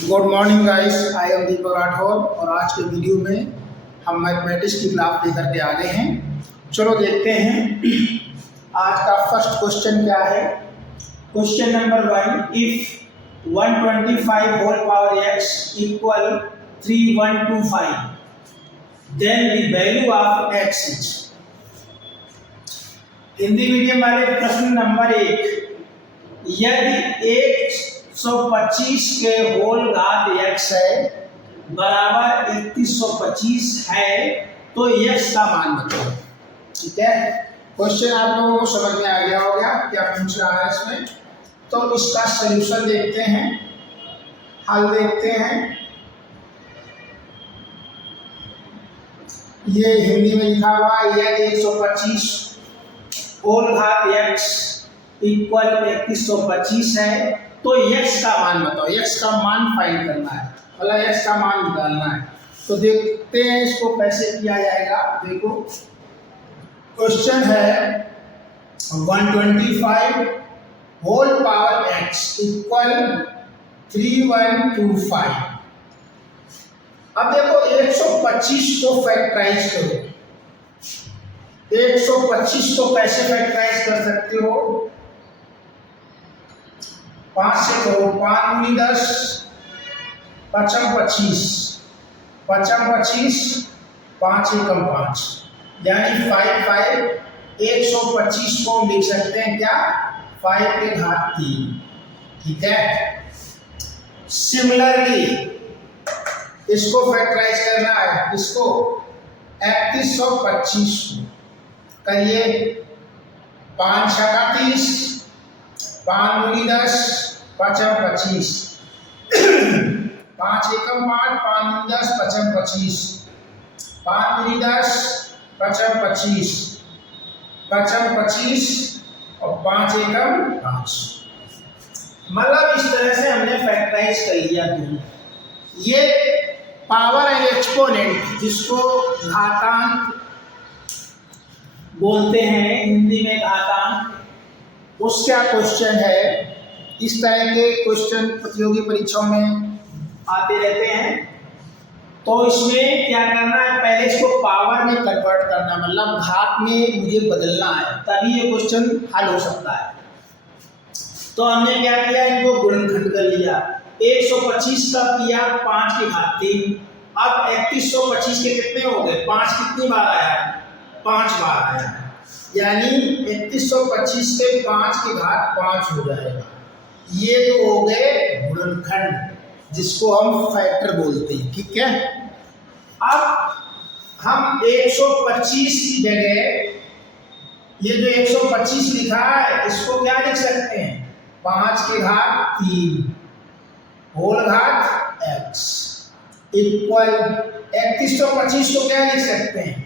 Good morning guys, I am Deepak Rathore और आज के वीडियो में हम मैथमेटिक्स की क्लास लेकर के आ गए हैं। चलो देखते हैं आज का फर्स्ट क्वेश्चन क्या है। Question number 1, if 125 whole power x equal 3125 then the value of x is. Hindi medium वाले प्रश्न नंबर 1, यदि 125 के होल घात x है बराबर 3125 है तो x का मान बताओ। ठीक है, क्वेश्चन आप लोगों को समझ में आ गया होगा क्या पूछ रहा है इसमें। तो इसका सॉल्यूशन देखते हैं, हल देखते हैं। ये हिंदी में लिखा हुआ है, यदि 125 होल घात x इक्वल 3125 है तो x का मान बताओ। x का मान फाइंड करना है, मतलब x का मान निकालना है। तो देखते हैं इसको कैसे किया जाएगा। देखो क्वेश्चन है 125 होल पावर x इक्वल 3125। अब देखो 125 को फैक्टराइज करो। 125 को कैसे फैक्टराइज कर सकते हो? 5 से करो, 5 दूनी 10, 5 25, 5 एकम 5, यानी 5 125 को हम लिख सकते हैं क्या? 5 के घात 3। ठीक है, सिमिलरली इसको फैक्टराइज करना है, इसको 3125 करिए। 5 छका 30, 5 दूनी 10, 5 25, 5 एकम 5, 5 दूनी 10, 5 25, 5 दूनी 10, 5 25, 5 25 और 5 एकम 5। मतलब इस तरह से हमने फैक्टराइज कर लिया। ये पावर एंड एक्सपोनेंट, जिसको घातांक बोलते हैं हिंदी में घातांक, उसका क्वेश्चन है। इस तरह के क्वेश्चन प्रतियोगी परीक्षाओं में आते रहते हैं। तो इसमें क्या करना है, पहले इसको पावर में कन्वर्ट करना, मतलब घात में मुझे बदलना है, तभी ये क्वेश्चन हल हो सकता है। तो हमने क्या किया, इनको गुणनखंड कर लिया। 125 का किया 5 की घात 3। अब 3125 के कितने हो गए? 5 कितनी बार आया? 5 बार आया, यानी 3125 के 5 की घात 5 हो जाएगा। ये तो हो गए गुणनखंड, जिसको हम फैक्टर बोलते हैं। ठीक है, अब हम 125 की जगह ये जो 125 लिखा है इसको क्या लिख सकते हैं? 5 की घात 3 होल घात x इक्वल 3125 को क्या लिख सकते हैं?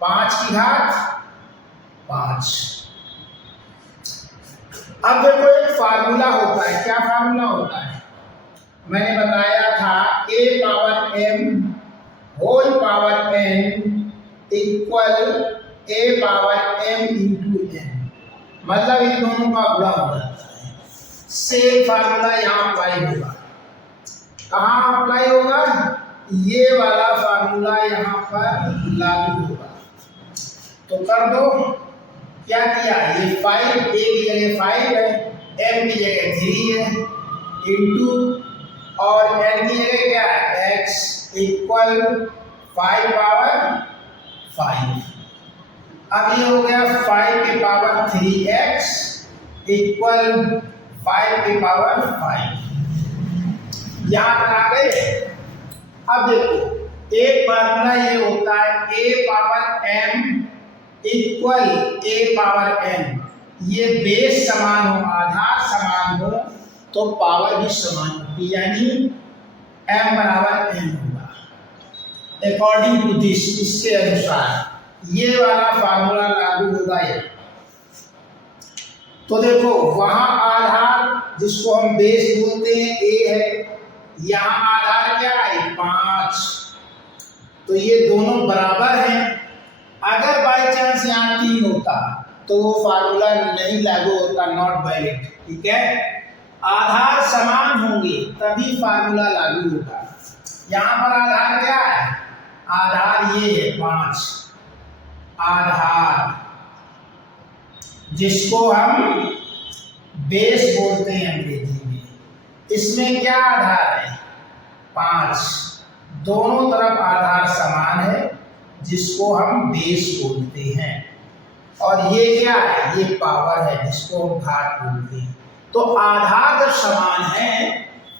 5 की घात 5। अब देखो एक फार्मूला होता है। क्या फार्मूला होता है? मैंने बताया था a power m whole power n equal a power m into n, मतलब इन दोनों का गुणा हो जाता है। सेम फार्मूला यहाँ अप्लाई होगा। कहाँ अप्लाई होगा? ये वाला फार्मूला यहाँ पर लागू होगा। तो कर दो। क्या किया? ये 5 a की जगह 5 है, m की जगह 3 है, इंटू और n की जगह क्या है? x equal 5 power 5। अब ये हो गया 5 के पावर 3x इक्वल 5 के पावर 5। यहाँ तक आ गए। अब देखो एक फार्मूला ये होता है a power m equal a power n। ये बेस समान हो, आधार समान हो तो पावर भी समान होगी, यानी m बराबर n होगा। अकॉर्डिंग टू दिस, इसके अनुसार ये वाला फार्मूला लागू होगा। ये तो देखो वहां आधार जिसको हम बेस बोलते हैं a है, यहाँ आधार क्या है? 5। तो ये दोनों बराबर हैं। अगर बाई चांस यहाँ 3 होता तो वो फार्मूला नहीं लागू होता, नॉट वैलिड। ठीक है, आधार समान होंगे तभी फार्मूला लागू होगा। यहाँ पर आधार क्या है? आधार ये है 5, आधार जिसको हम बेस बोलते हैं अंग्रेजी में। इसमें क्या आधार है? 5। दोनों तरफ आधार समान है जिसको हम बेस बोलते हैं। और ये क्या है? ये पावर है जिसको हम घात बोलते हैं। तो आधार जब समान है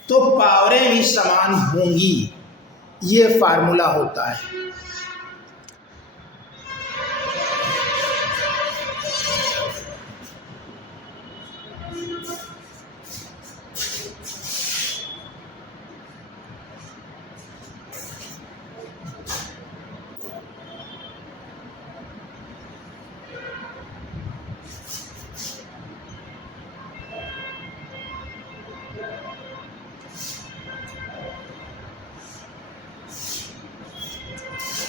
तो पावरें भी समान होंगी, ये फार्मूला होता है।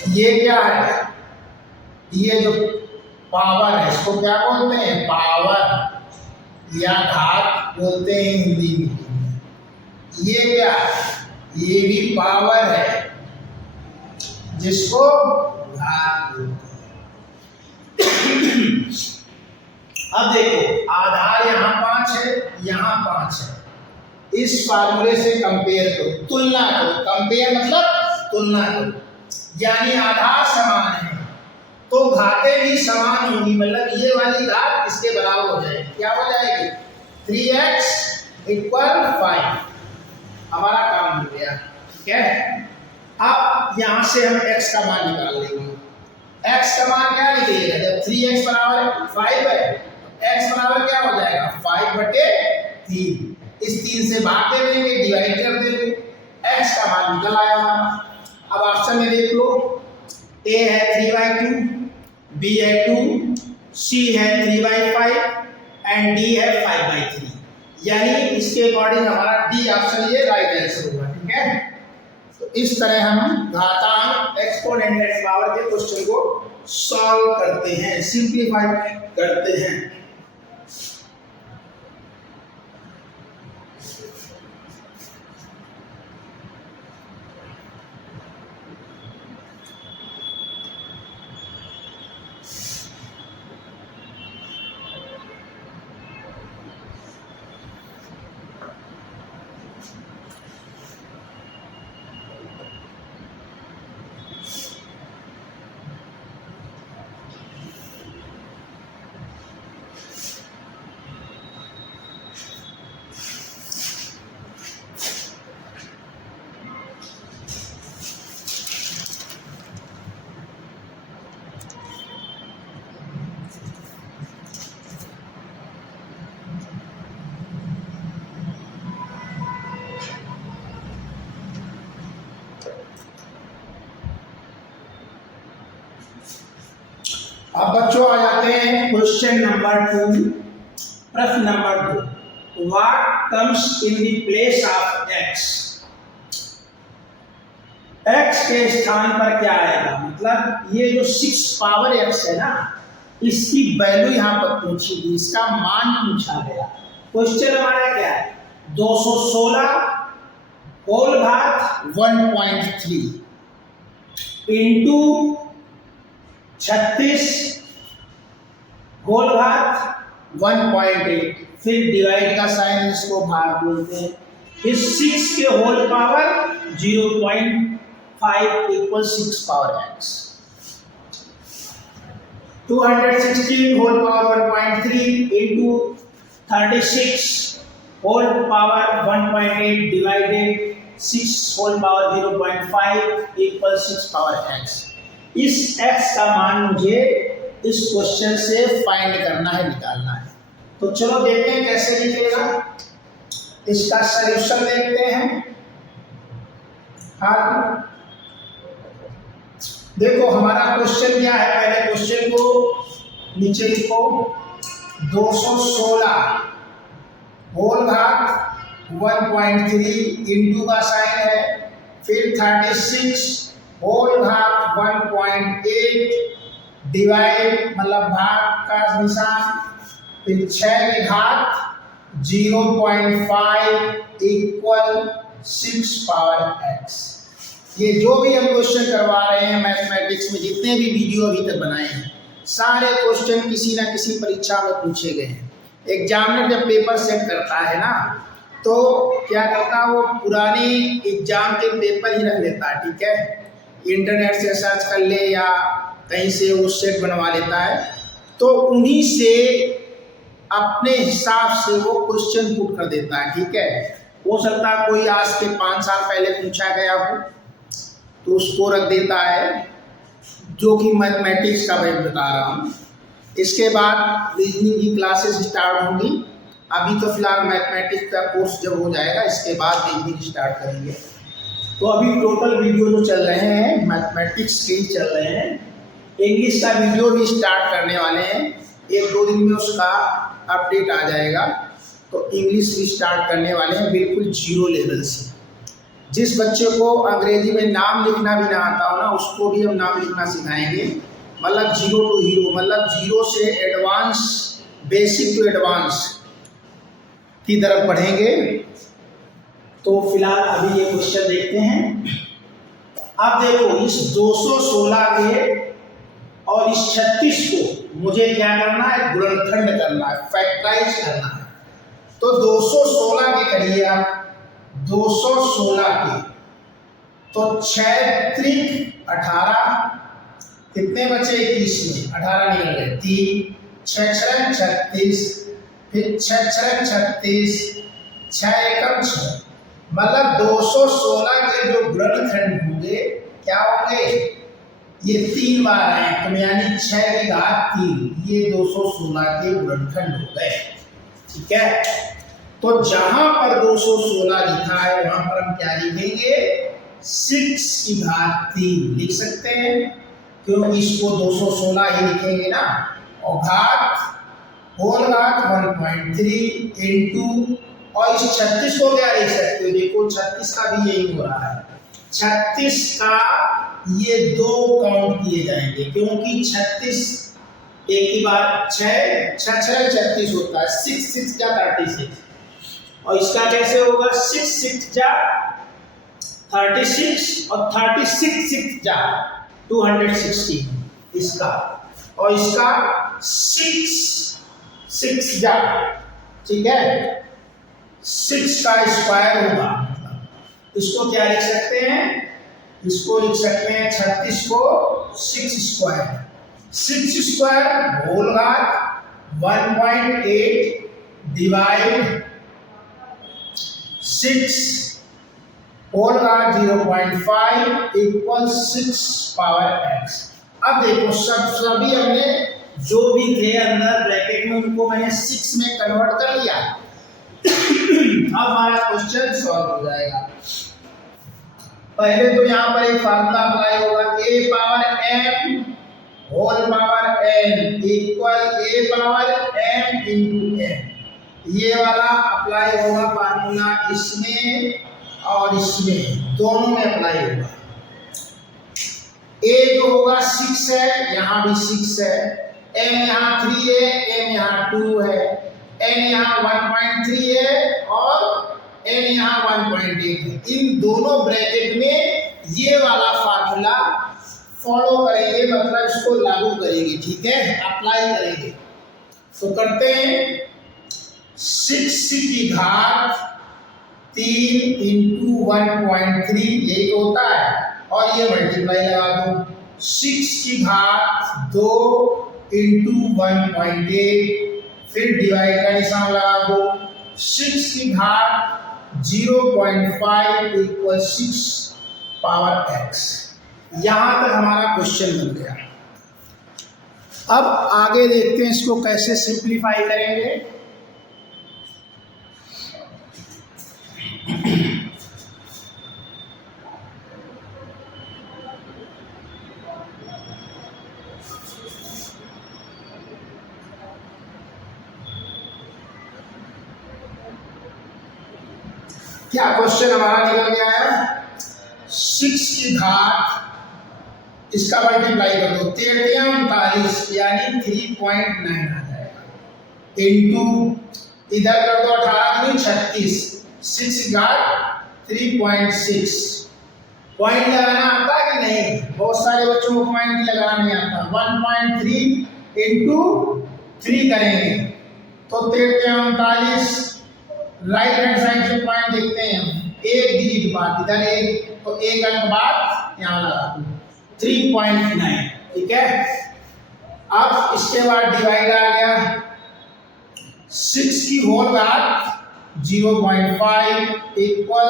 ये क्या है? ये जो पावर है इसको क्या बोलते हैं? पावर या घात बोलते हैं हिंदी में। ये क्या है? ये भी पावर है जिसको घात बोलते हैं। अब देखो, आधार यहाँ 5 है, यहाँ 5 है। इस फार्मूले से कंपेयर करो, तुलना करो। कंपेयर मतलब तुलना करो, यानी आधार समान है तो घातें भी समान होंगी। मतलब ये वाली घात इसके बराबर हो जाएगी। क्या हो जाएगी? 3x = 5। हमारा काम हो गया, ठीक है। अब यहां से हम x का मान निकाल लेंगे। x का मान क्या निकलेगा? जब 3x बराबर 5 है तो x बराबर क्या हो जाएगा? 5/3। इस 3 से भाग दे देंगे, डिवाइड कर देंगे, x का मान निकल आया हमारा। अब ऑप्शन में देख लो, A है 3/2, B है 2, C है 3/5 एंड D है 5/3। यानी इसके अकॉर्डिंग हमारा D ऑप्शन ये राइट आंसर होगा, ठीक है। तो इस तरह हम घातांक एक्सपोनेंशियल पावर के क्वेश्चन को सॉल्व करते हैं, सिंप्लीफाई करते हैं। अब बच्चों आ जाते हैं क्वेश्चन नंबर 2। प्रश्न number 2, what comes in the place of x? x के स्थान पर क्या आएगा? मतलब ये जो 6 पावर x है ना, इसकी वैल्यू यहाँ पर पूछी गई, इसका मान पूछा गया। क्वेश्चन हमारा क्या है? 216 होल घात 1.3 इंटू 36 होल घात 1.8, फिर डिवाइड का साइन, इसको भाग बोलते हैं। इस 6 के whole power 0.5 = 6 power x। 216 whole power 1.3 into 36 whole power 1.8 divided 6 whole power 0.5 = 6 power x। इस x का मान मुझे इस क्वेश्चन से फाइंड करना है, निकालना है। तो चलो देखते हैं कैसे निकलेगा। इसका सॉल्यूशन देखते हैं। हाँ, देखो हमारा क्वेश्चन क्या है, पहले क्वेश्चन को नीचे लिखो। 216 होल घात 1.3 इंटू का साइन है, फिर 36 होल घात 1.8 डिवाइड मतलब भाग का निशान, फिर 6 के घात 0.5 इक्वल 6 पावर x। ये जो भी हम क्वेश्चन करवा रहे हैं मैथमेटिक्स में, जितने भी वीडियो अभी तक बनाए हैं, सारे क्वेश्चन किसी ना किसी परीक्षा में पूछे गए हैं। एग्जामिनर जब पेपर सेट करता है ना, तो क्या करता है, वो पुराने एग्जाम के पेपर ही रख लेता है, ठीक है। इंटरनेट से सर्च कर ले या कहीं से वो सेट बनवा लेता है, तो उन्हीं से अपने हिसाब से वो क्वेश्चन पुट कर देता है, ठीक है। हो सकता है कोई आज के 5 साल पहले पूछा गया हो तो उसको रख देता है, जो कि मैथमेटिक्स का मैं बता रहा हूँ। इसके बाद रीजनिंग की क्लासेस स्टार्ट होंगी। अभी तो फिलहाल मैथमेटिक्स का कोर्स जब हो जाएगा, इसके बाद रीजनिंग स्टार्ट करेंगे। तो अभी टोटल वीडियो जो चल रहे हैं मैथमेटिक्स के ही चल रहे हैं। इंग्लिश का वीडियो भी स्टार्ट करने वाले हैं, 1-2 दिन में उसका अपडेट आ जाएगा। तो इंग्लिश भी स्टार्ट करने वाले हैं बिल्कुल जीरो लेवल से। जिस बच्चे को अंग्रेजी में नाम लिखना भी ना आता हो ना, उसको भी हम नाम लिखना सिखाएंगे। मतलब 0 टू हीरो, मतलब 0 से एडवांस, बेसिक टू एडवांस की तरफ बढ़ेंगे। तो फिलहाल अभी ये क्वेश्चन देखते हैं। अब देखो, इस 216 के और इस 36 को मुझे क्या करना है, गुणनखंड करना है, फैक्टराइज करना है। तो 216 के करिए आप, 216 के, तो 6 त्रिक 18, कितने बचे 21 में, 18 निकल गए, 3, 6 6 36, फिर 6 6 36, 6 एकम 6, मतलब 216 के जो गुणनखंड होंगे क्या होंगे, ये 3 बार आए, तो यानी 6 की घात 3, ये 216 के गुणनखंड हो गए, ठीक है। तो जहां पर 216 लिखा है वहां पर हम क्या लिखेंगे, 6 की घात 3 लिख सकते हैं, क्योंकि इसको 216 ही लिखेंगे ना। और घात, होल घात 1.3 इंटू, और इस 36 को क्या लिख सकते हो, देखो 36 का भी यही हो रहा है। 36 का ये 2 काउंट किए जाएंगे, क्योंकि 36 एक ही बार 6 6 6 36 होता है, 6 6 क्या 36, और इसका कैसे होगा, 6 6 जा 36, और 36 6 जा 216 इसका, और इसका 6 6 जा, ठीक है, 6 का स्क्वायर होगा। इसको क्या लिख सकते हैं, इसको लिख सकते हैं 36 को 6 स्क्वायर, 6 स्क्वायर होल घात 1.8 डिवाइड 6 होल घात 0.5 इक्वल 6 पावर x। अब देखो सभी हमने जो भी थे अंदर ब्रैकेट में, उनको मैंने 6 में कन्वर्ट कर लिया। अब हमारा क्वेश्चन सॉल्व हो जाएगा। पहले तो यहाँ पर एक फार्मूला अप्लाई होगा, a power m whole power n equal a power m into n। ये वाला अप्लाई होगा फार्मूला इसमें और इसमें, दोनों में अप्लाई होगा। a जो होगा 6 है, यहाँ भी 6 है, m यहाँ 3 है, m यहाँ 2 है, n यहाँ 1.3 है और n यहाँ 1.8 है। इन दोनों ब्रैकेट में ये वाला फार्मूला फॉलो करेंगे, मतलब इसको लागू करेंगे, ठीक है, अप्लाई करेंगे। तो करते हैं, 6 की घात 3 इंटू 1.3 यही तो होता है, और ये मल्टीप्लाई लगा दो, 6 की घात 2 इंटू 1.8, फिर डिवाइड का निशान लगा दो, 6 की घात 0.5 इक्वल 6 पावर x। यहां तक हमारा क्वेश्चन बन गया। अब आगे देखते हैं इसको कैसे सिंप्लीफाई करेंगे। क्या क्वेश्चन हमारा निकल गया है, 6 की घात, इसका मल्टीप्लाई कर दो, 33 39 यानी 3.9 आ जाएगा, इंटू इधर कर दो 18 दूनी 36, 6 घात 3.6। पॉइंट लगाना आता है कि नहीं? बहुत सारे बच्चों को पॉइंट भी लगाना नहीं आता। 1.3 इंटू 3 करेंगे तो 39। राइट हैंड साइड से पॉइंट देखते हैं हम, एक डिजिट बाद इधर एक, तो एक अंक बाद यहाँ लगा दो 3.9। ठीक है, अब इसके बाद डिवाइड आ गया 6 की होल घात 0.5 इक्वल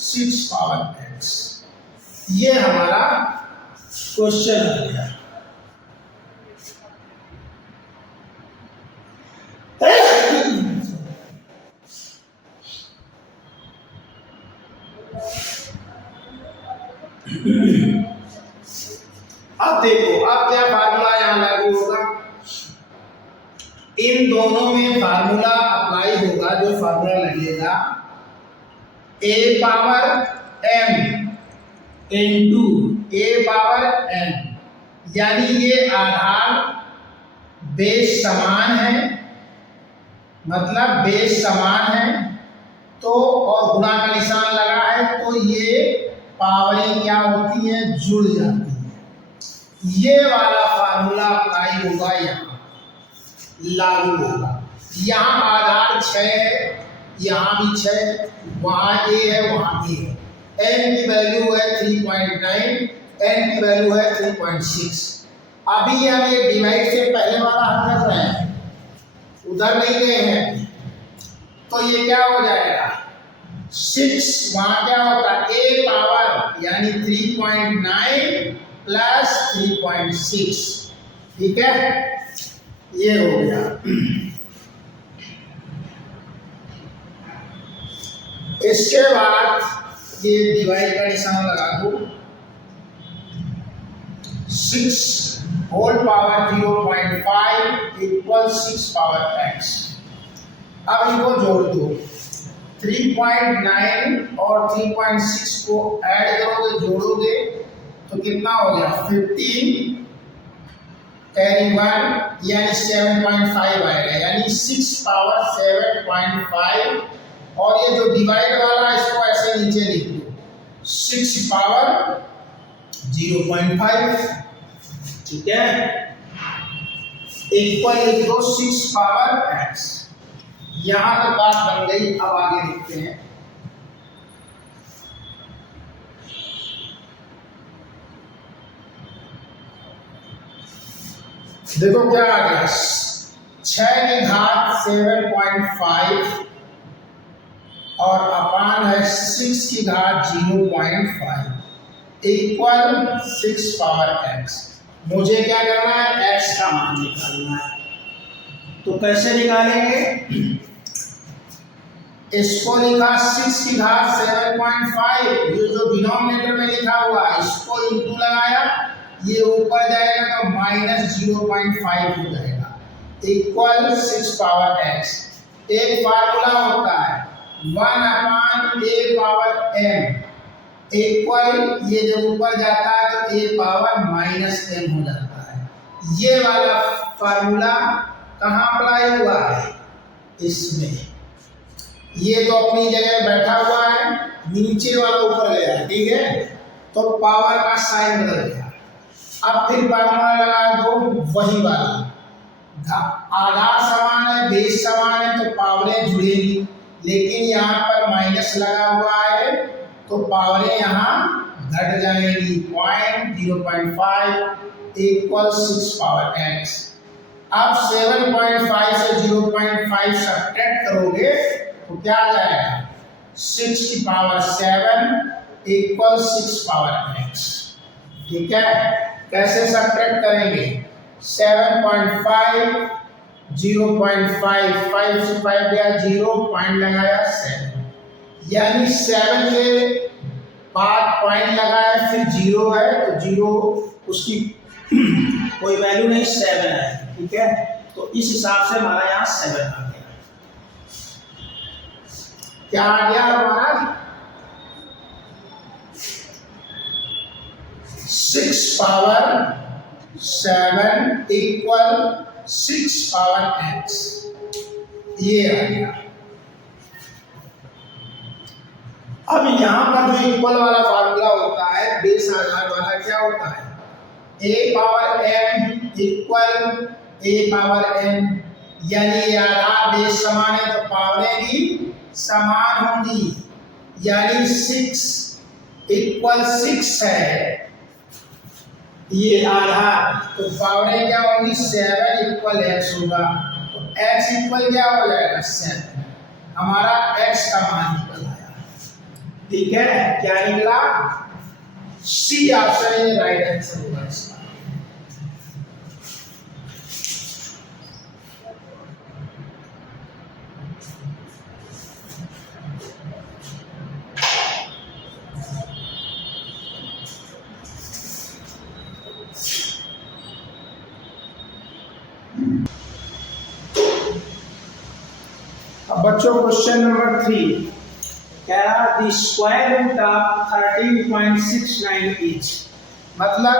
6 पावर x। ये हमारा क्वेश्चन आ गया। अब देखो, अब क्या फार्मूला यहां लागू होगा? इन दोनों में फार्मूला अप्लाई होगा। जो फार्मूला लगेगा a power m into a power n, यानी ये आधार बेस समान है, मतलब बेस समान है तो, और गुणा का निशान लगा है तो ये पावरें क्या होती हैं? जुड़ जाती हैं। ये वाला फार्मूला अप्लाई होगा, यहाँ लागू होगा। यहाँ आधार 6 है, यहाँ भी 6, वहाँ a है, वहाँ a है। n की वैल्यू है 3.9, n की वैल्यू है 3.6। अभी हम ये डिवाइड से पहले वाला हल कर रहे हैं, उधर नहीं गए हैं, तो ये क्या हो जाएगा? 6 वहाँ क्या होता है? a पावर यानी 3.9 प्लस 3.6। ठीक है, ये हो गया। इसके बाद ये डिवाइड का निशान लगा दो। 6 whole power 0.5 equal 6 power x। अब इनको जोड़ दो, 3.9 और 3.6 को ऐड करोगे, जोड़ोगे तो कितना हो गया? 15 कैरी 1 यानी 7.5 आएगा, यानी 6 पावर 7.5। और ये जो डिवाइड वाला है इसको ऐसे नीचे लिख दो, 6 पावर 0.5। ठीक है, इक्वल लिख दो 6 पावर x। यहां तक बात बन गई। अब आगे लिखते हैं। देखो क्या आ गया, 6 की घात 7.5 और अपान है 6 की घात 0.5 इक्वल 6 पावर x। मुझे क्या करना है? x का मान निकालना है। तो कैसे निकालेंगे? इसको लिखा 6 की घात 7.5, ये जो डिनोमिनेटर में लिखा हुआ है इसको इंटू लगाया, ये ऊपर जाएगा तो माइनस 0.5 हो जाएगा इक्वल 6 पावर x। एक फार्मूला होता है 1 अपान a पावर m इक्वल, ये जब ऊपर जाता है तो a पावर माइनस m हो जाता है। ये वाला फार्मूला कहाँ अप्लाई हुआ है? इसमें। ये तो अपनी जगह बैठा हुआ है, नीचे वाला ऊपर गया। ठीक है, तो पावर का साइन बदल गया। अब फिर फार्मूला लगा दो वही वाला, आधार समान है, बेस समान है तो पावरें जुड़ेगी, लेकिन यहाँ पर माइनस लगा हुआ है तो पावरें यहाँ घट जाएगी। 0.5 इक्वल 6 पावर x। अब 7.5 से 0.5 सब्ट्रैक्ट करोगे तो क्या आ जाएगा? 6 की पावर 7 इक्वल 6 पावर x। ठीक है, कैसे सब्ट्रैक्ट करेंगे? 7.5 0.5, 5 से 5 गया 0, पॉइंट लगाया 7, यानी 7 के बाद पॉइंट लगाया फिर 0 है तो 0 उसकी कोई वैल्यू नहीं, 7 है। ठीक है, तो इस हिसाब से हमारा यहाँ 7 आ गया। क्या आ गया हमारा? 6 पावर 7 इक्वल 6 पावर x। ये आ गया। अब यहाँ पर जो इक्वल वाला फार्मूला होता है, बेस आधार वाला, क्या होता है? ए पावर m इक्वल ए पावर n, यानी ये आधार बेस समान है तो पावरें भी समान होंगी, यानी 6 इक्वल 6 है ये आधार, तो पावरें क्या होंगी? 7 इक्वल x होगा, तो x इक्वल क्या हो जाएगा? 7। हमारा x का मान निकल आया। ठीक है, क्या निकला? सी ऑप्शन है राइट आंसर होगा इसका। अब बच्चों क्वेश्चन नंबर 3 कह रहा the square root of 13.69 is, मतलब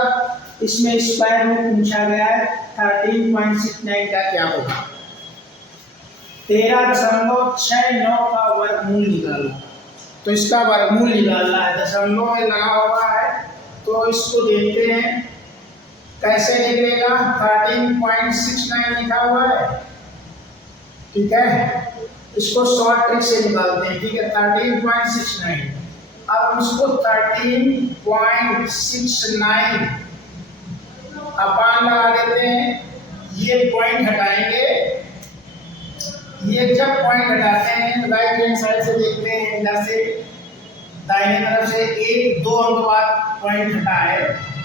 इसमें स्क्वायर रूट पूछा गया है 13.69 का क्या होगा? 13.69 का वर्गमूल निकालना, तो इसका वर्गमूल निकालना है, दशमलव में लगा हुआ है, तो इसको देखते हैं कैसे निकलेगा। 13.69 लिखा हुआ है, ठीक है, इसको शॉर्ट ट्रिक से निकालते हैं। ठीक है, 13.69, अब हम इसको 13.69 अपान लगा देते हैं, ये पॉइंट हटाएंगे, ये जब पॉइंट हटाते हैं राइट हैंड साइड से देखते हैं, इधर से दाहिने तरफ से 1-2 अंक बाद पॉइंट हटा है,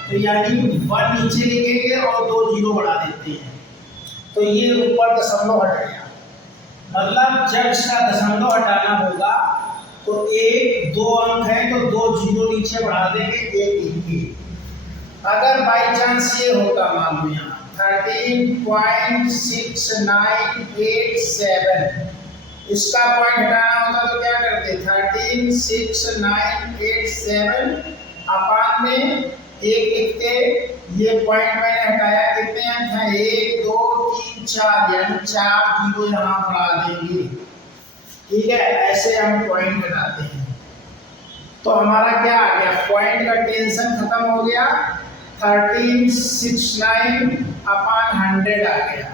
तो यानी 1 नीचे लिखेंगे और 2 जीरो बढ़ा देते हैं, तो ये ऊपर दशमलव हट गया। मतलब जब इसका दशमलव हटाना होगा तो 1-2 अंक है तो 2 जीरो नीचे बढ़ा देंगे, 1 लिखेंगे। अगर बाई चांस ये होता, मान लो यहाँ 13.6987, इसका पॉइंट हटाना होता तो क्या करते? 13.6987 अपान में 1 लिखते, ये पॉइंट मैंने हटाया, कितने अंक हैं? 1 2 3 4, यानी 4 जीरो यहाँ बढ़ा देंगे। ठीक है, ऐसे हम पॉइंट हटाते हैं, तो हमारा क्या आ गया? पॉइंट का टेंशन खत्म हो गया, 1369 अपान 100 आ गया।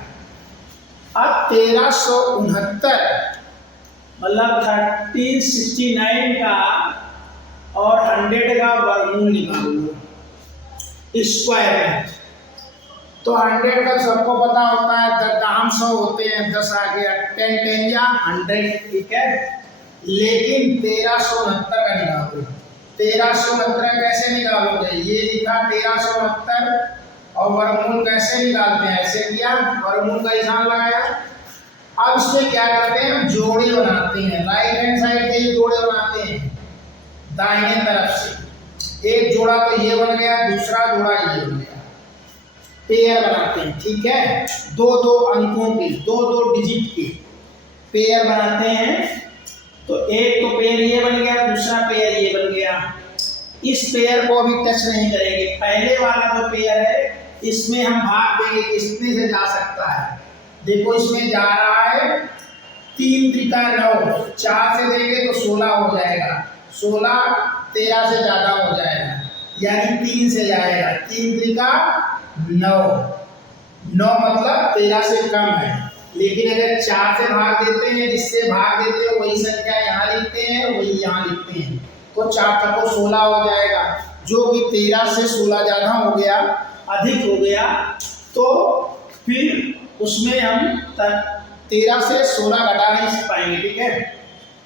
अब 1369 मतलब 1369 का और 100 का वर्गमूल निकालो स्क्वायर में, तो 100 का सबको पता होता है, काम 100 होते हैं, 10 आ गया, 10 या 100, ठीक है। लेकिन 1369 का निकालो, 1369 कैसे निकालोगे? ये लिखा 1369 और वर्गमूल कैसे निकालते हैं? ऐसे किया, वर्गमूल का निशान लगाया। अब इसमें क्या करते हैं? जोड़े बनाते हैं, राइट हैंड साइड के जोड़े बनाते हैं दाहिने तरफ से। एक जोड़ा तो ये बन गया, दूसरा जोड़ा ये बन गया, पेयर बनाते हैं, ठीक है। 2-2 अंकों के, 2-2 डिजिट के पेयर बनाते हैं, तो एक तो पेयर ये बन गया, दूसरा पेयर ये बन गया। इस पेयर को अभी टच नहीं करेंगे, पहले वाला जो पेयर है इसमें हम भाग देंगे, कितने से जा सकता है? देखो इसमें जा रहा है 3 त्रिका 9, 4 से देंगे तो 16 हो जाएगा, 16 13 से ज्यादा हो जाएगा, यानी 3 से जाएगा, 3 त्रिका 9, 9 मतलब 13 से कम है। लेकिन अगर 4 से भाग देते हैं, जिससे भाग देते हैं वही संख्या यहाँ लिखते हैं, वही यहाँ लिखते हैं, तो 4 का तो 16 हो जाएगा, जो कि 13 से 16 ज़्यादा हो गया, अधिक हो गया, तो फिर उसमें हम 13 से 16 घटा नहीं पाएंगे, ठीक है।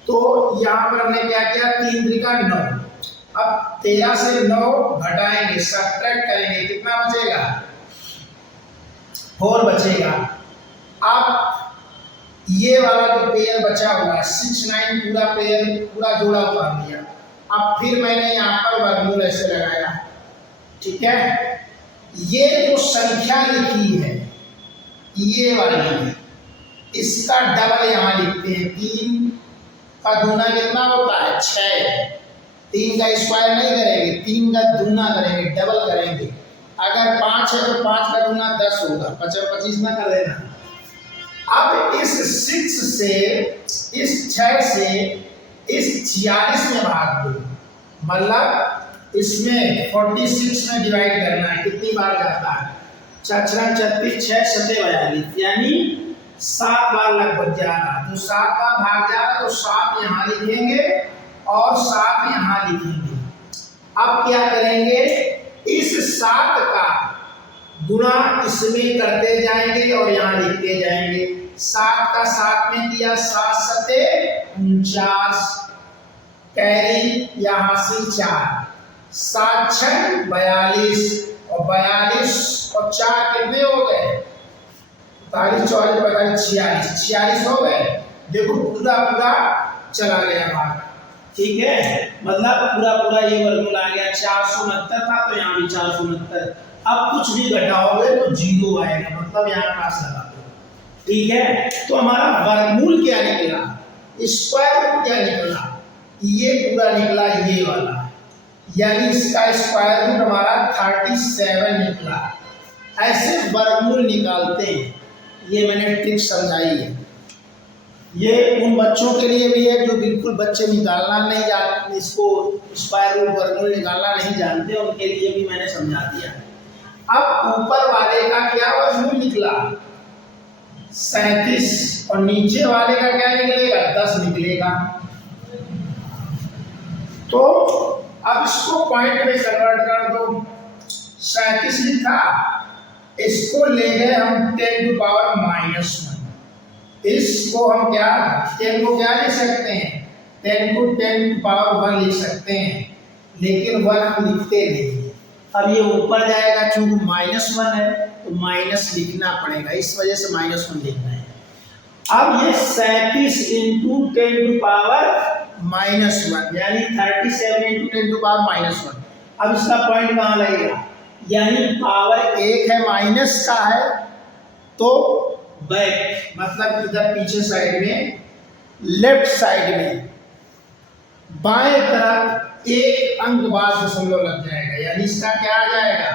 तो यहाँ पर हमने क्या किया? 3 त्रिका 9, अब 13 से 9 घटाएंगे, सब्ट्रैक्ट करेंगे, कितना बचेगा? 4 बचेगा। अब ये वाला जो पेयर बचा हुआ है 69 पूरा पेयर, पूरा जोड़ा उतार दिया। अब फिर मैंने यहाँ पर वर्गमूल ऐसे लगाया, ठीक है। ये जो संख्या लिखी है ये वाली, इसका डबल यहाँ लिखते हैं, 3 का दूना कितना होता है? 6, 3 का स्क्वायर नहीं करेंगे, 3 का दूना करेंगे, डबल करेंगे। अगर 5 है तो 5 का दूना 10 होगा, 25 ना कर लेना। अब इस 6 से, इस 6 से इस 46 में भाग दो, मतलब इसमें 46 में डिवाइड करना है। कितनी बार जाता है? 4 36 6 7 42, यानी 7 बार लगभग जा रहा। तो 7 बार भाग जा रहा तो 7 यहाँ लिखेंगे और 7 यहाँ लिखेंगे। अब क्या करेंगे, इस 7 का गुणा इसमें करते जाएंगे और यहाँ लिखते जाएंगे। 7 का 7 में किया, 7 सते 49, कैरी या हासिल 4, 7 6 42 और 42 और 4 कितने हो गए? 45 44 45 46 हो गए। देखो पूरा पूरा चला गया भाग, ठीक है, मतलब पूरा पूरा ये वर्गमूल आ गया। 469 था तो यहाँ भी 469। अब कुछ भी घटाओगे तो 0 आएगा, मतलब यहाँ पास लगा दो, ठीक है। तो हमारा वर्गमूल क्या निकला, स्क्वायर रूट क्या निकला, ये पूरा निकला ये वाला, यानी इसका स्क्वायर रूट हमारा 37 निकला। ऐसे वर्गमूल निकालते हैं, ये मैंने ट्रिक समझाई है। ये उन बच्चों के लिए भी है जो बिल्कुल बच्चे निकालना नहीं जानते, इसको स्क्वायर रूट वर्गमूल निकालना नहीं जानते, उनके लिए भी मैंने समझा दिया। अब ऊपर वाले का क्या वर्गमूल निकला? 37 और नीचे वाले का क्या निकलेगा? 10 निकलेगा। तो अब इसको पॉइंट में कन्वर्ट कर दो। 37 लिखा, इसको ले गए हम 10⁻⁻1। इसको हम क्या 10 को क्या लिख सकते हैं? 10 को 10⁻1 लिख सकते हैं, लेकिन 1 हम लिखते नहीं। अब ये ऊपर जाएगा, चूंकि -1 है तो माइनस लिखना पड़ेगा, इस वजह से -1 लिखना है। अब ये 37 × 10⁻⁻1 यानी 37 × 10⁻⁻1। अब इसका पॉइंट कहाँ लगेगा? यानी पावर 1 है, माइनस का है, तो बैक मतलब इधर पीछे साइड में, लेफ्ट साइड में बाएं तरफ एक अंक बाद दशमलव लग जाएगा, यानी इसका क्या आ जाएगा?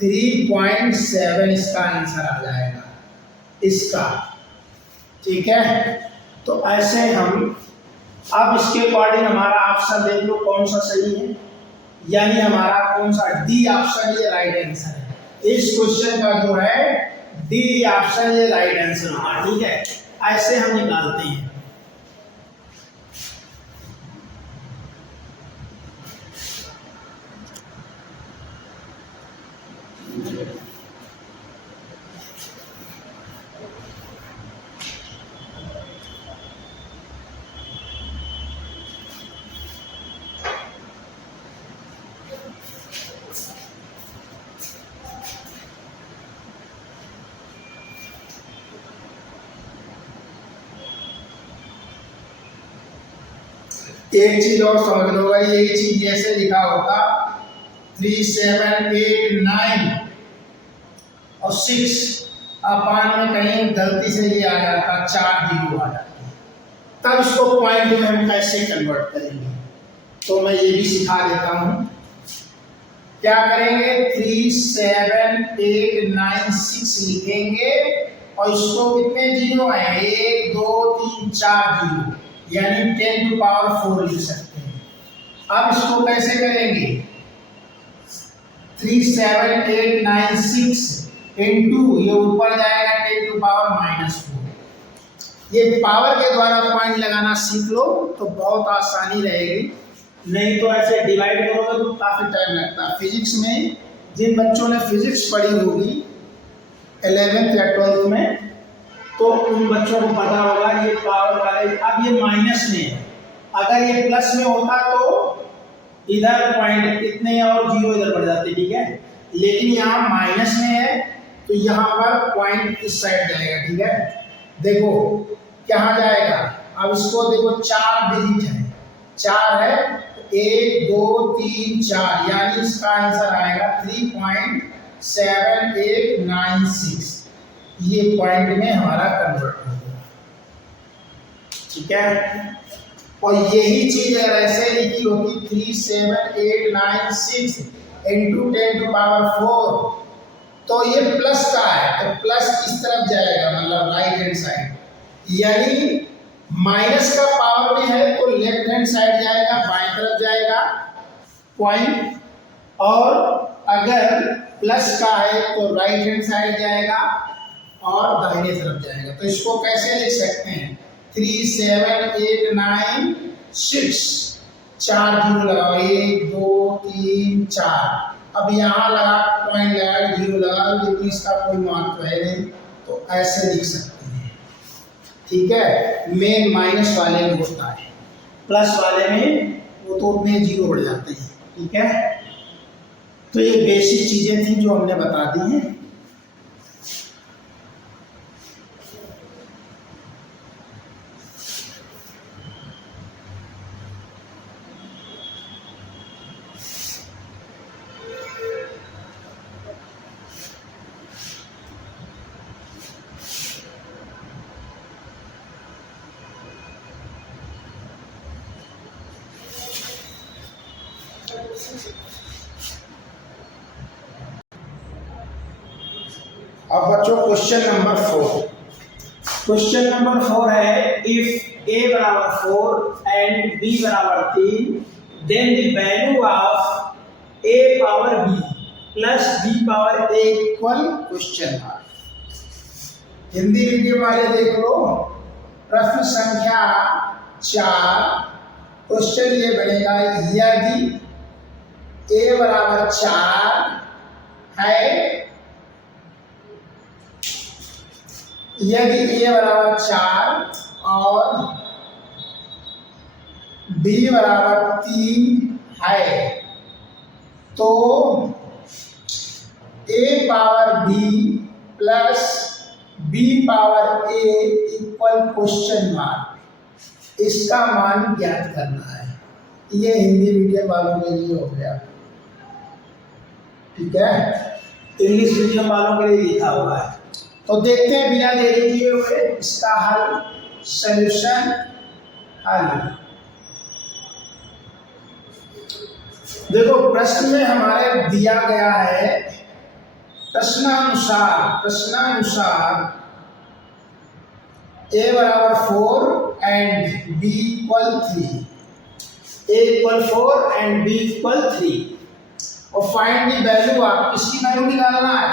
3.7 इसका आंसर आ जाएगा इसका, ठीक है। तो ऐसे हम अब इसके अकॉर्डिंग हमारा ऑप्शन देख लो कौन सा सही है, यानी हमारा कौन सा डी ऑप्शन ये राइट आंसर है। इस क्वेश्चन का जो है डी ऑप्शन ये राइट आंसर होगा, ठीक है। ऐसे हम निकालते हैं। एक चीज और समझ लो, अगर यही चीज ऐसे लिखा होता 3 7 8 9 और 6 अपान में कहीं गलती से ये आ जाता 4 0 आ जाती, तब इसको पॉइंट में हम कैसे कन्वर्ट करेंगे, तो मैं ये भी सिखा देता हूँ। क्या करेंगे? 3 7 8 9 6 लिखेंगे और इसको कितने जीरो है? 1 2 3 4 जीरो, यानी 10⁻4 लिख सकते हैं। अब इसको कैसे करेंगे? 3 7 8 9 6 इंटू ये ऊपर जाएगा 10⁻⁻4। ये पावर के द्वारा पॉइंट लगाना सीख लो तो बहुत आसानी रहेगी, नहीं तो ऐसे डिवाइड करोगे तो काफ़ी टाइम लगता है। फिजिक्स में जिन बच्चों ने फिजिक्स पढ़ी होगी 11th या 12th में, तो उन बच्चों को पता होगा ये पावर का। अब ये माइनस में है, अगर ये प्लस में होता तो इधर पॉइंट कितने और जीरो इधर बढ़ जाते, ठीक है। लेकिन यहाँ माइनस में है तो यहाँ पर पॉइंट इस साइड जाएगा, ठीक है। देखो कहाँ जाएगा? अब इसको देखो 4 डिजिट है, 4 है, 1 2 3 4, यानी इसका आंसर आएगा 3.7896। ये पॉइंट में हमारा कन्वर्ट हो गया, ठीक है। और यही चीज अगर ऐसे लिखी होती 37896 इंटू 10⁻4, तो ये प्लस का है तो प्लस इस तरफ जाएगा, मतलब राइट हैंड साइड, यानी माइनस का पावर में है तो लेफ्ट हैंड साइड जाएगा, बाएं तरफ जाएगा पॉइंट, और अगर प्लस का है तो राइट हैंड साइड जाएगा और दाहिने तरफ जाएगा। तो इसको कैसे लिख सकते हैं? 3 7 8 9 6, 4 जीरो लगाओ, 1 2 3 4। अब यहाँ लगा पॉइंट लगा, जीरो लगा, लेकिन इसका कोई महत्व है नहीं, तो ऐसे लिख सकते हैं। ठीक है, मेन माइनस वाले में होता है, प्लस वाले में वो तो उतने जीरो बढ़ जाते हैं। ठीक है, तो ये बेसिक चीजें थी जो हमने बता दी हैं। अब बच्चों क्वेश्चन नंबर 4, क्वेश्चन नंबर 4 है इफ a बराबर 4 एंड b बराबर 3 then the value of a power b plus b power a equal question mark. Hindi medium वाले देख लो, प्रश्न संख्या 4, क्वेश्चन ये बनेगा यदि a बराबर 4 है, यदि a बराबर 4 और b बराबर 3 है, तो a power b plus b power a equal question mark, इसका मान ज्ञात करना है। ये हिंदी मीडियम वालों के लिए हो गया। ठीक है, इंग्लिश मीडियम वालों के लिए लिखा हुआ है। तो देखते हैं बिना देरी किए हुए इसका हल, सॉल्यूशन हल। देखो प्रश्न में हमारे दिया गया है प्रश्नानुसार a बराबर 4 and b equal 3, a equal 4 and b equal 3, और फाइंड द वैल्यू ऑफ, इसकी वैल्यू निकालना है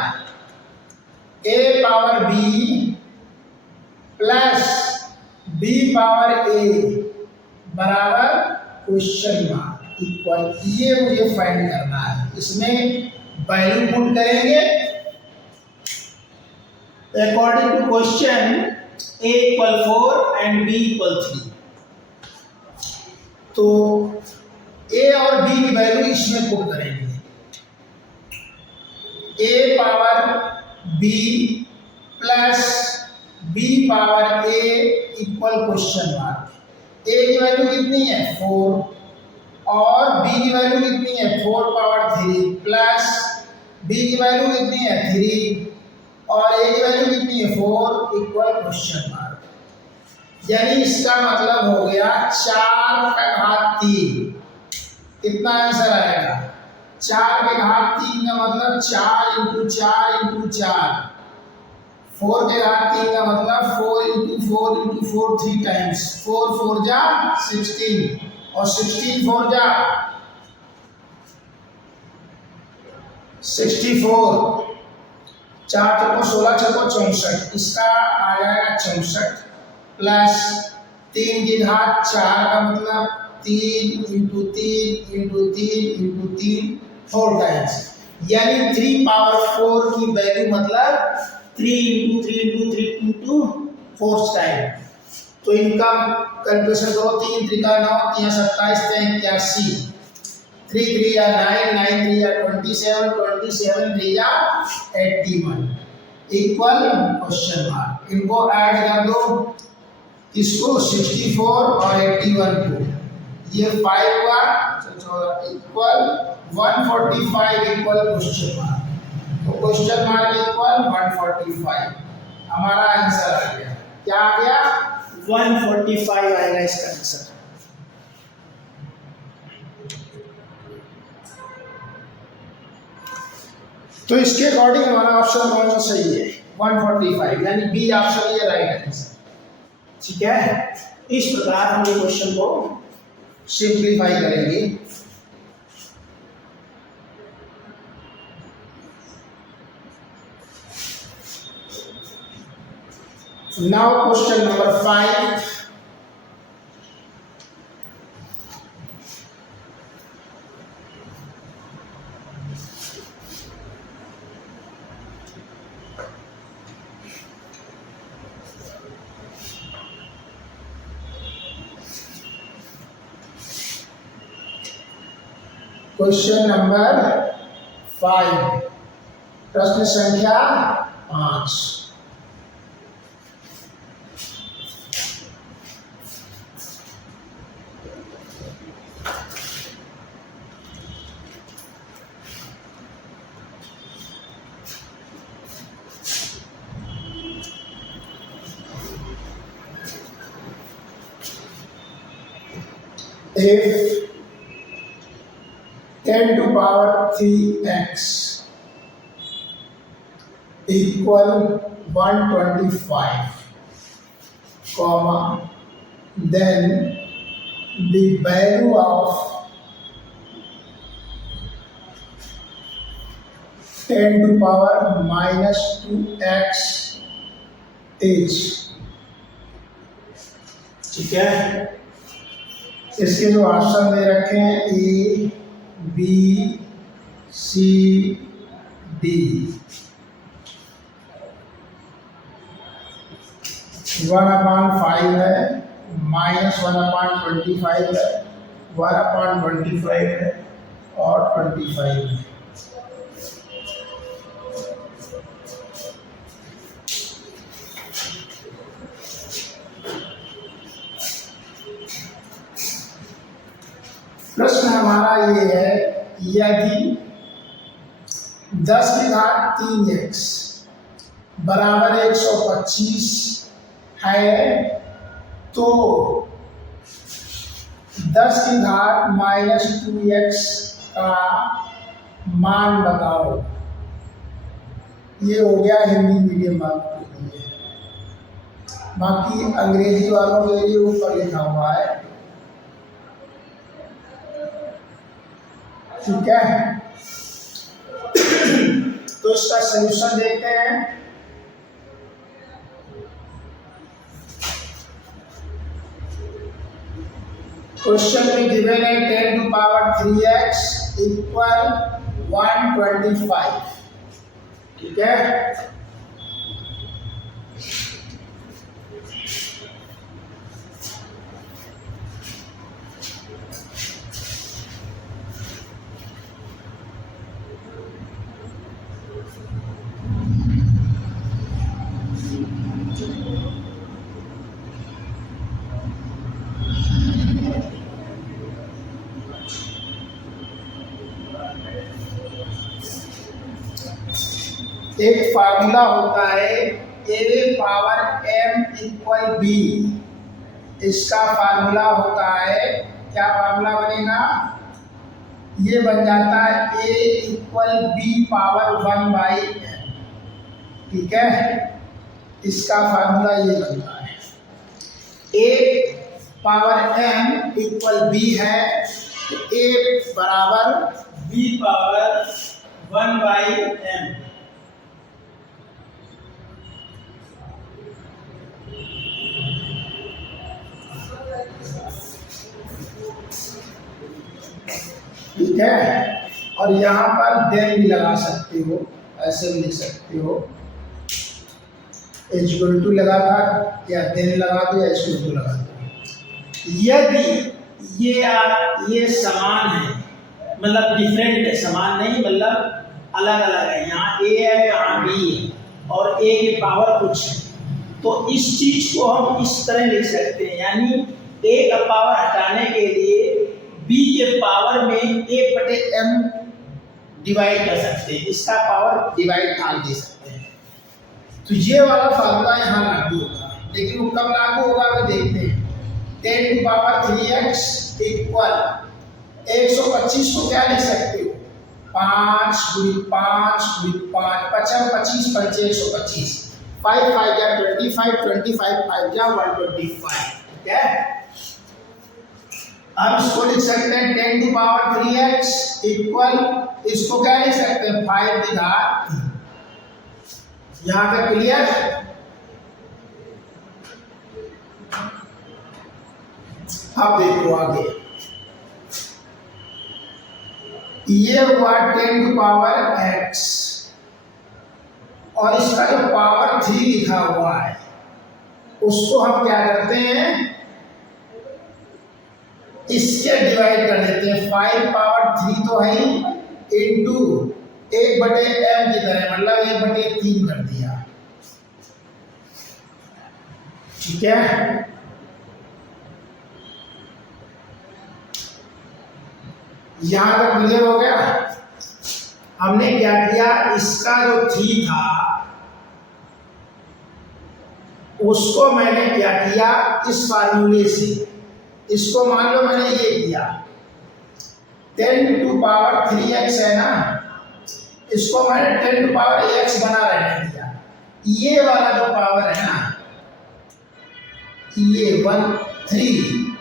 a power b plus b power a बराबर क्वेश्चन मार्क इक्वल, ये मुझे फाइंड करना है। इसमें वैल्यू पुट करेंगे according to question, a equal 4 and b equal 3। तो a और b की वैल्यू इसमें पुट करेंगे, a power b plus b power a equal question mark. a की वैल्यू कितनी है 4 और b की वैल्यू कितनी है 4 पावर 3 प्लस b की वैल्यू कितनी है 3 और a की वैल्यू कितनी है 4 इक्वल क्वेश्चन मार्क। यानी इसका मतलब हो गया 4 का घात 3। कितना आंसर आएगा? 4 के घात 3 का मतलब 4 इंटू 4 इंटू 4, 4 के घात 3 का मतलब 4 इंटू 4 इंटू 4 3 टाइम्स, 4 4 जा 16 और 16 4 जा 64, 4 चौको 16 चौको 64, इसका आ जाएगा 64 प्लस 3 की घात 4 का मतलब 3 इंटू 3 इंटू 3 इंटू 3 4 टाइम्स, यानी 3 पावर 4 की वैल्यू मतलब 3 इंटू 3 इंटू 3 इंटू 4 टाइम। तो इनका कैलकुलेशन करो, 3 3 का 9, 3 27, 81, 3 3 या 9, 9 3 या 27, 27 3 या 81 इक्वल क्वेश्चन मार्क। इनको ऐड कर दो, इसको 64 और 81 को, ये 5 हुआ इक्वल 145 इक्वल क्वेश्चन मार्क। तो क्वेश्चन मार्क इक्वल 145, हमारा आंसर आ गया। क्या आ गया? 145 आएगा इसका आंसर। तो इसके अकॉर्डिंग हमारा ऑप्शन कौन सा सही है? 145, यानी बी ऑप्शन ये राइट आंसर। ठीक है, इस प्रकार हम ये क्वेश्चन को सिंप्लीफाई करेंगे। Now question number 5। Question number 5, प्रश्न संख्या 5। If 10 to power 3x equal 125, comma, then the value of 10 to power minus 2x is, ठीक है। इसके जो ऑप्शन दे रखे हैं ए बी सी डी, 1/5 है, -1/25 है, 1/25 है और 25 है। प्रश्न हमारा ये है, यदि 10 की घात 3x बराबर 125 है तो 10 की घात -2x का मान बताओ। ये हो गया हिंदी मीडियम वालों के लिए, बाकी अंग्रेजी वालों के लिए ऊपर लिखा हुआ है, ठीक है। तो इसका सॉल्यूशन देखते हैं। क्वेश्चन में गिवन है 10 टू पावर 3x इक्वल 125, ठीक है। एक फार्मूला होता है a power m equal b, इसका फार्मूला होता है, क्या फार्मूला बनेगा, ये बन जाता है a equal b power 1/m, ठीक है। इसका फार्मूला ये बनता है, a power m equal b है तो a बराबर b पावर 1/m, ठीक है। और यहाँ पर देन भी लगा सकते हो, ऐसे भी लिख सकते हो, इक्वल लगा था या देन लगा दो या इक्वल लगा दो। यदि ये समान है, मतलब डिफरेंट है, समान नहीं मतलब अलग अलग है, यहाँ a है यहाँ b है और a की पावर कुछ है, तो इस चीज को हम इस तरह लिख सकते हैं, यानी a का पावर हटाने के लिए b के पावर में 1/m डिवाइड कर सकते हैं, इसका पावर डिवाइड डाल दे सकते हैं। तो ये वाला फार्मूला यहाँ लागू होगा, लेकिन वो कब लागू होगा वो देखते हैं। 10 टू पावर 3x इक्वल 125 को क्या लिख सकते हो, 5 × 5 × 5, 25 5 125, 5 5 या 25, 25 5 या 125, ठीक है। हम इसको लिख सकते हैं 10 टू पावर 3x इक्वल, इसको क्या लिख सकते हैं 5 की घात 3। यहाँ तक क्लियर? अब देखो आगे, ये हुआ 10 टू पावर x और इसका जो पावर 3 लिखा हुआ है उसको हम क्या करते हैं, इसके डिवाइड कर देते हैं। 5 पावर 3 तो है ही, इंटू 1/m की तरह, मतलब 1/3 कर दिया। ठीक है, यहां तक क्लियर हो गया? हमने क्या किया, इसका जो 3 था उसको मैंने क्या किया, इस फार्मूले से, इसको मान लो मैंने ये किया 10 टू पावर 3x है ना, इसको मैंने 10 टू पावर x बना रहने दिया। ये वाला जो पावर है ना, ये 1/3,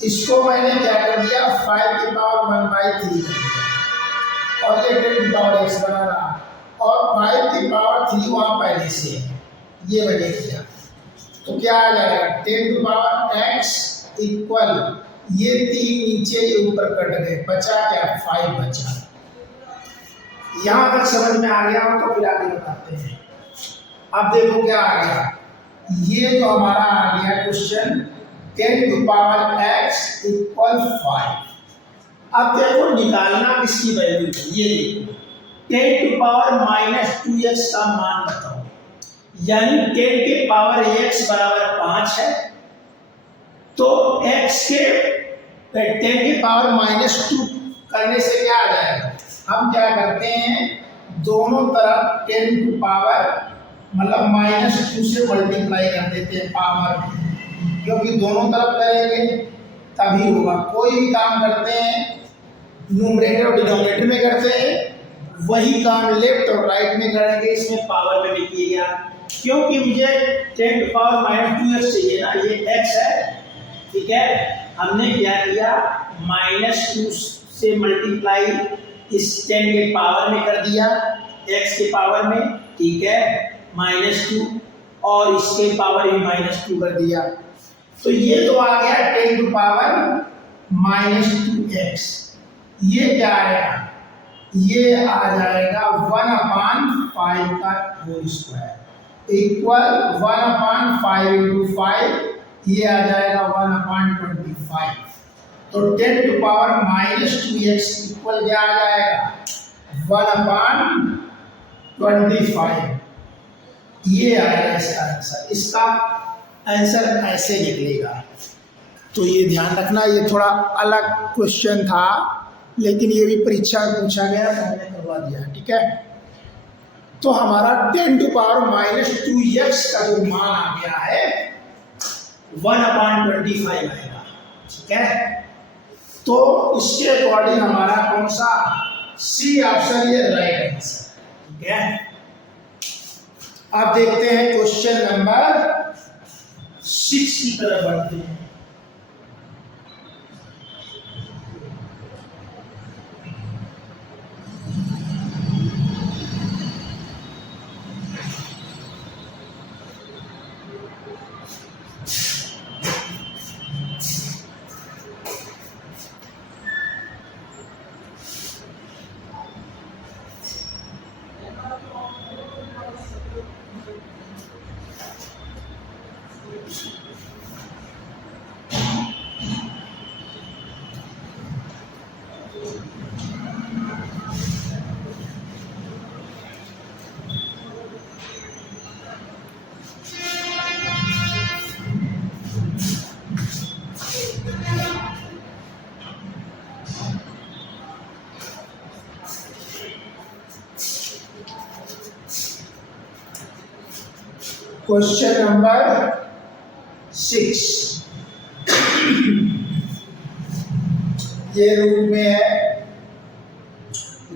इसको मैंने क्या कर दिया 5 की पावर 1/3 कर दिया और ये 10 की पावर x बना रहा, और 5 की पावर 3 वहां पहले से है, ये मैंने किया। तो क्या आ जाएगा 10 टू पावर x इक्वल, ये 3 नीचे ये ऊपर कट गए, बचा क्या 5 बचा। यहां तक समझ में आ गया हो तो फिर आगे बताते हैं। अब देखो क्या आ गया, ये जो हमारा आ गया question 10 to power x equal 5। अब देखो निकालना किसकी वैल्यू है, ये देखो 10 टू पावर -2x का मान बताओ, यानी 10 के पावर x बराबर 5 है, तो x के 10 की पावर -2 करने से क्या आ जाएगा, हम क्या करते हैं दोनों तरफ 10 टू पावर मतलब -2 से मल्टीप्लाई कर देते हैं पावर, क्योंकि दोनों तरफ करेंगे तभी होगा। कोई भी काम करते हैं न्यूमरेटर और डिनोमिनेटर में करते हैं, वही काम लेफ्ट और राइट में करेंगे, इसमें पावर में भी किया, क्योंकि मुझे 10 टू पावर -2x चाहिए ना, ये x है, ठीक है। हमने क्या किया -2 से मल्टीप्लाई इस 10 के पावर में कर दिया, x के पावर में, ठीक है, -2, और इसके पावर भी -2 कर दिया। तो ये तो आ गया 10 टू पावर -2x। ये क्या आएगा, ये आ जाएगा 1/5 का होल स्क्वायर इक्वल 1/5 इंटू 5, ये आ जाएगा 1/25। तो 10 टू पावर -2x इक्वल क्या आ जाएगा 1/25। ये आएगा इसका आंसर। इसका आंसर ऐसे निकलेगा। तो ये ध्यान रखना, ये थोड़ा अलग क्वेश्चन था, लेकिन ये भी परीक्षा में पूछा गया तो हमने करवा दिया, ठीक है। तो हमारा 10 टू पावर -2x का जो मान आ गया है 1/25 आएगा, ठीक है। तो इसके अकॉर्डिंग हमारा कौन सा सी ऑप्शन ये राइट आंसर, ठीक है। अब देखते हैं क्वेश्चन नंबर 6 की तरफ बढ़ते हैं। क्वेश्चन नंबर 6 ये रूप में है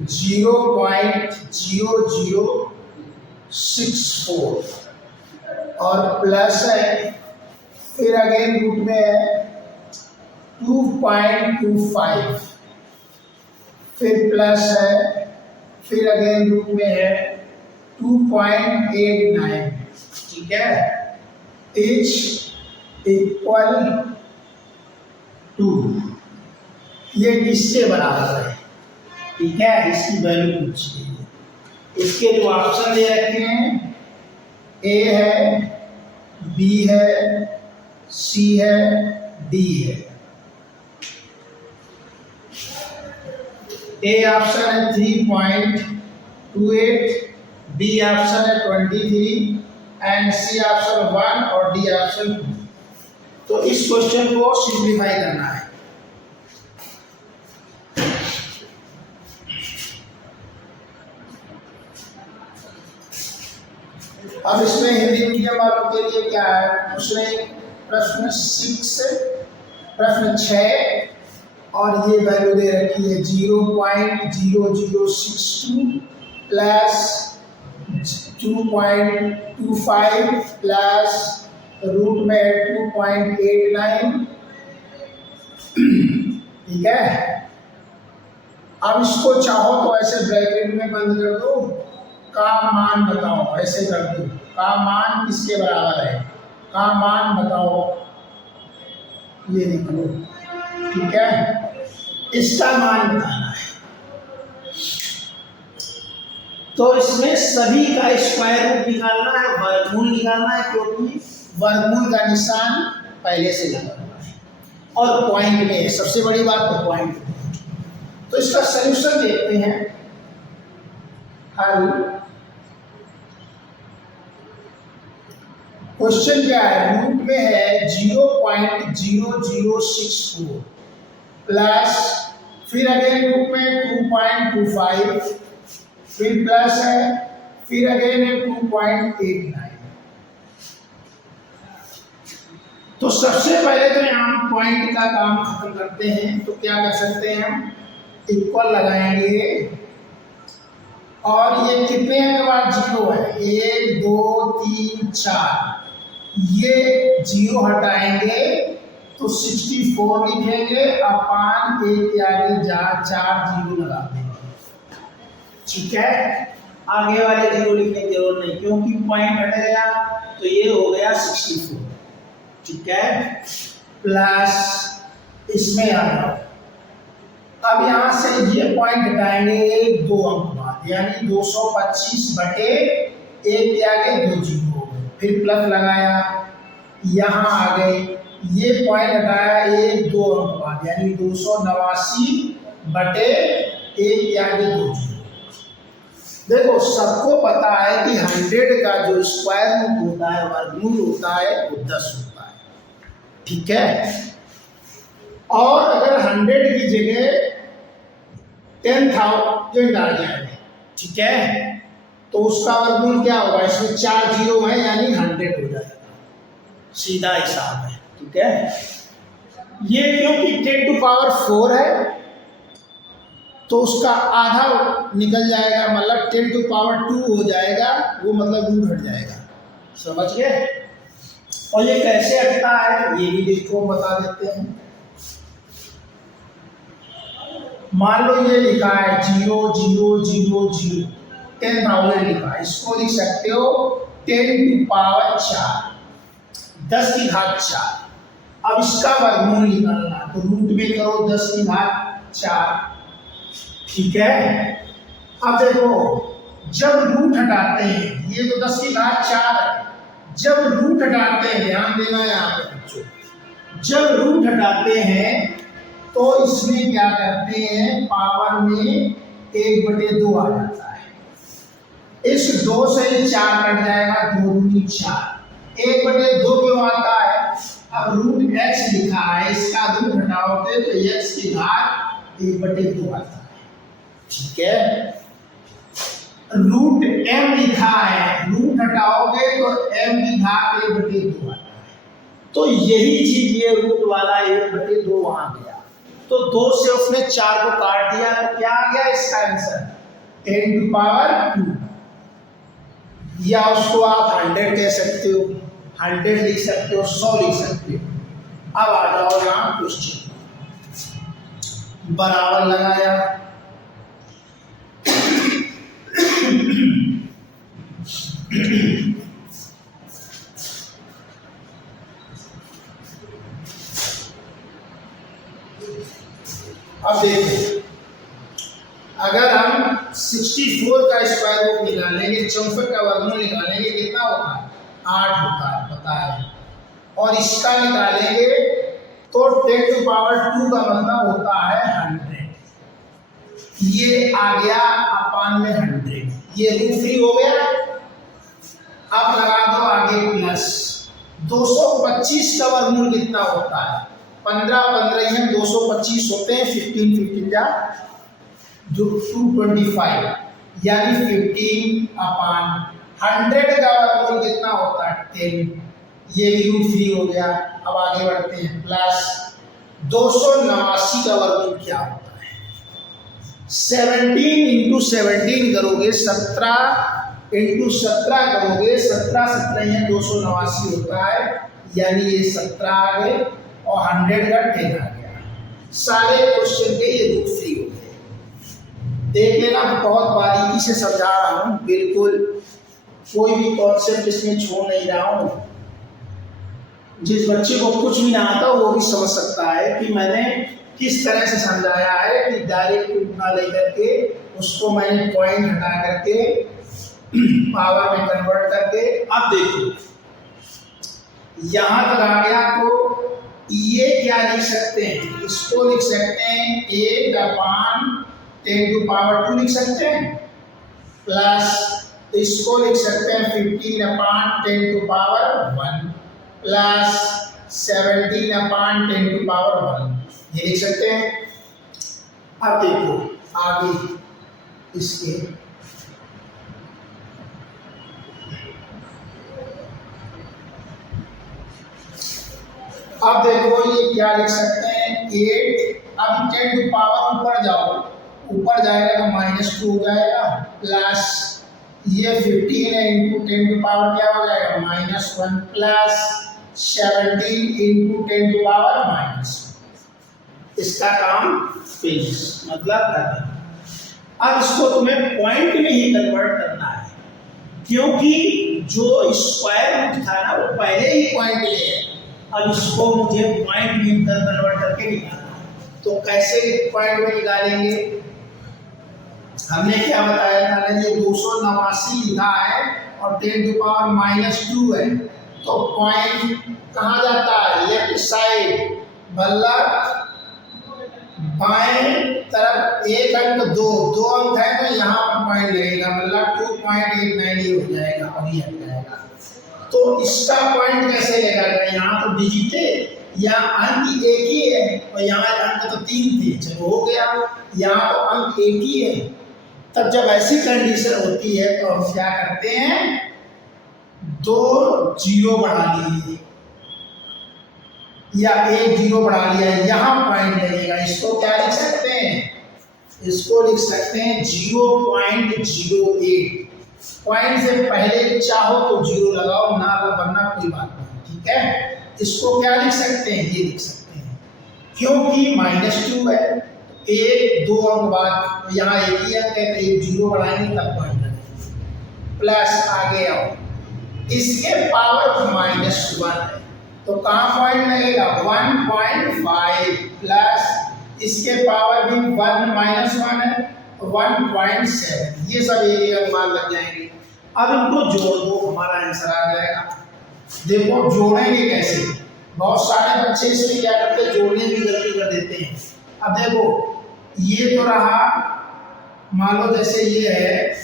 0.0064 और प्लस है, फिर अगेन रूट में है 2.25, फिर प्लस है, फिर अगेन रूट में है 2.89, ठीक है, इज इक्वल टू, ये किसके बराबर है, ठीक है, इसकी वैल्यू पूछी है। इसके जो ऑप्शन दे रखे हैं, ए है, बी है, सी है, डी है। ए ऑप्शन है 3.28, बी ऑप्शन है 23 एंड सी ऑप्शन 1 और डी ऑप्शन 2। तो इस क्वेश्चन को सिंप्लीफाई करना है। अब इसमें हिंदी मीडियम वालों के लिए क्या है, उसने प्रश्न 6 और ये वैल्यू दे रखी है 0.0062 प्लस 2.25 प्लस रूट में 2.89, ठीक है। अब इसको चाहो तो ऐसे ब्रैकेट में बंद कर दो, का मान बताओ, ऐसे कर दो, का मान किसके बराबर है, का मान बताओ, ये लिख लो, ठीक है, इसका मान बताना है। तो इसमें सभी का स्क्वायर रूट निकालना है, वर्गमूल निकालना है, क्योंकि वर्गमूल का निशान पहले से लगा हुआ है और पॉइंट में है, सबसे बड़ी बात तो पॉइंट में। तो इसका सलूशन देखते हैं, हल। क्वेश्चन क्या है, रूट में है 0.0064 प्लस, फिर अगेन रूट में 2.25, फिर प्लस है, फिर अगेन है 2.89। तो सबसे पहले तो यहाँ पॉइंट का काम खत्म करते हैं। तो क्या कर सकते हैं, हम इक्वल लगाएंगे और ये कितने के बाद 0 है, 1 2 3 4, ये 0 हटाएंगे तो 64 लिखेंगे, अपान 1 के आगे 4 0 लगा देंगे, ठीक है। आगे वाले 0 लिखने की जरूरत नहीं, क्योंकि पॉइंट हट गया, तो ये हो गया 64, ठीक है। प्लस इसमें आ जाओ, अब यहाँ से ये पॉइंट हटाएंगे 2 अंक बाद, यानी 225 बटे 1 के आगे 2 0 हो गए, फिर प्लस लगाया, यहाँ आ गए, ये पॉइंट हटाया 1 2 अंक बाद, यानी 289 बटे 1 के आगे 2 0। देखो सबको पता है कि 100 का जो स्क्वायर रूट होता है, वर्गमूल होता है, वो 10 होता है, ठीक है। और अगर 100 की जगह 10,000 डाल जाए, ठीक है, तो उसका वर्गमूल क्या होगा, इसमें 4 0 है, यानी 100 हो जाएगा, सीधा हिसाब है, ठीक है। ये क्योंकि 10⁴ है, तो उसका आधा निकल जाएगा, मतलब 10⁻² हो जाएगा, वो मतलब रूट हट जाएगा, समझ गए। और ये कैसे हटता है, ये भी देखो बता देते हैं। मान लो ये लिखा है 0 0 0 0, 10,000 लिखा है, इसको लिख सकते हो 10⁴, 10 की घात 4। अब इसका वर्गमूल निकालना, तो रूट में करो 10 की घात 4, ठीक है। अब देखो जब रूट हटाते हैं, ये तो 10 की घात 4 है, जब रूट हटाते हैं, ध्यान देना यहाँ पे बच्चों, जब रूट हटाते हैं तो इसमें क्या करते हैं, पावर में 1/2 आ जाता है, इस 2 से 4 कट जाएगा, 2 दूनी 4, 1/2 क्यों आता है, अब रूट x लिखा है, इसका रूट हटाओगे तो x की घात 1/2 आता है, ठीक है। रूट m लिखा है, रूट हटाओगे तो m की घात 1/2 आता है, तो यही चीज ये रूट वाला 1/2 वहां गया, तो 2 से उसने 4 को काट दिया, तो क्या आ गया इसका आंसर 10⁻², या उसको आप 100 कह सकते हो, 100 लिख सकते हो, 100 लिख सकते हो। अब आ जाओ यहाँ क्वेश्चन, बराबर लगाया, अब देखो अगर हम 64 का स्क्वायर रूट निकालेंगे, 64 का वर्गमूल निकालेंगे, कितना होता है? 8 होता है, पता है। और इसका निकालेंगे तो 10 टू पावर 2 का मतलब होता है 100। ये आ गया अपान में 100, ये रूट 3 हो गया। अब लगा दो आगे प्लस 225 का वर्गमूल कितना होता है? 15 15 225 होते हैं, 15 15 जा जो 225, यानी 15 अपान 100 का वर्गमूल कितना होता है? 10। ये भी रूट 3 हो गया। अब आगे बढ़ते हैं, प्लस 289 का वर्गमूल क्या होता है? 17 इंटू 17 करोगे, 17 इंटू 17 करोगे, 17 17 289 होता है, यानी ये 17 आ गए और 100 का 10 आ गया। सारे क्वेश्चन के ये रूट 3 हो गए। देख लेना, बहुत बारीकी से समझा रहा हूँ, बिल्कुल कोई भी कॉन्सेप्ट इसमें छोड़ नहीं रहा हूँ। जिस बच्चे को कुछ भी ना आता वो भी समझ सकता है कि मैंने किस तरह से समझाया है, कि डायरेक्ट उतना लेकर के उसको मैंने पॉइंट हटा करके पावर में कन्वर्ट करके। अब देखो यहाँ तक आ गया, तो ये क्या लिख सकते हैं? इसको लिख सकते हैं 8 अपान 10 टू पावर 2 लिख सकते हैं, प्लस इसको लिख सकते हैं 15 upon 10 to power 1 plus 17 upon 10 to power 1, ये लिख सकते हैं। अब देखो आगे इसके अब देखो ये क्या लिख सकते हैं 8। अब 10 टू पावर ऊपर जाओ, ऊपर जाएगा तो -2 हो जाएगा, प्लस ये 15 है इंटू 10 टू पावर क्या हो जाएगा? -1 प्लस 17 इंटू 10 टू पावर -1। इसका काम फिनिश, मतलब खत्म। अब इसको तुम्हें पॉइंट में ही कन्वर्ट करना है, क्योंकि जो स्क्वायर रूट था ना वो पहले ही पॉइंट में है। अब इसको मुझे पॉइंट में कन्वर्ट करके निकालना है। तो कैसे पॉइंट में निकालेंगे? हमने क्या बताया था? ये 289 लिखा है और 10 टू पावर -2 है, तो पॉइंट कहाँ जाता है? लेफ्ट साइड, मतलब बाएं तरफ एक अंक दो अंक है तो यहाँ पर पॉइंट लगेगा, मतलब 2.89 हो जाएगा और ये हट जाएगा। तो इसका पॉइंट कैसे लगेगा? यहाँ तो डिजिट है, यहाँ अंक एक ही है और यहाँ अंक तो 3 थे, चलो हो गया। यहाँ तो अंक एक ही है। तब जब ऐसी कंडीशन होती है तो हम क्या करते हैं? 2 0 बढ़ा लिए या 1 0 बढ़ा लिया, यहाँ पॉइंट लगेगा। इसको क्या लिख सकते हैं? इसको लिख सकते हैं 0.08। पॉइंट से पहले चाहो तो 0 लगाओ, ना वरना कोई बात नहीं, ठीक है। इसको क्या लिख सकते हैं? ये लिख सकते हैं, क्योंकि -2 है, 1 2 अंक बाद यहाँ एक ही अंक है तो 1 0 बढ़ाएंगे तब पॉइंट लगेगा। प्लस आगे आओ, इसके पावर -1 है तो कहाँ पॉइंट लगेगा? 1.5 प्लस इसके पावर भी 1 -1 है 1.7, ये सब एक अंक बाद लग जाएंगे। अब इनको जोड़ दो, हमारा आंसर आ जाएगा। देखो जोड़ेंगे कैसे? बहुत सारे बच्चे इसमें क्या करते हैं? जोड़ने की गलती कर देते हैं। अब देखो ये तो रहा, मान लो जैसे ये है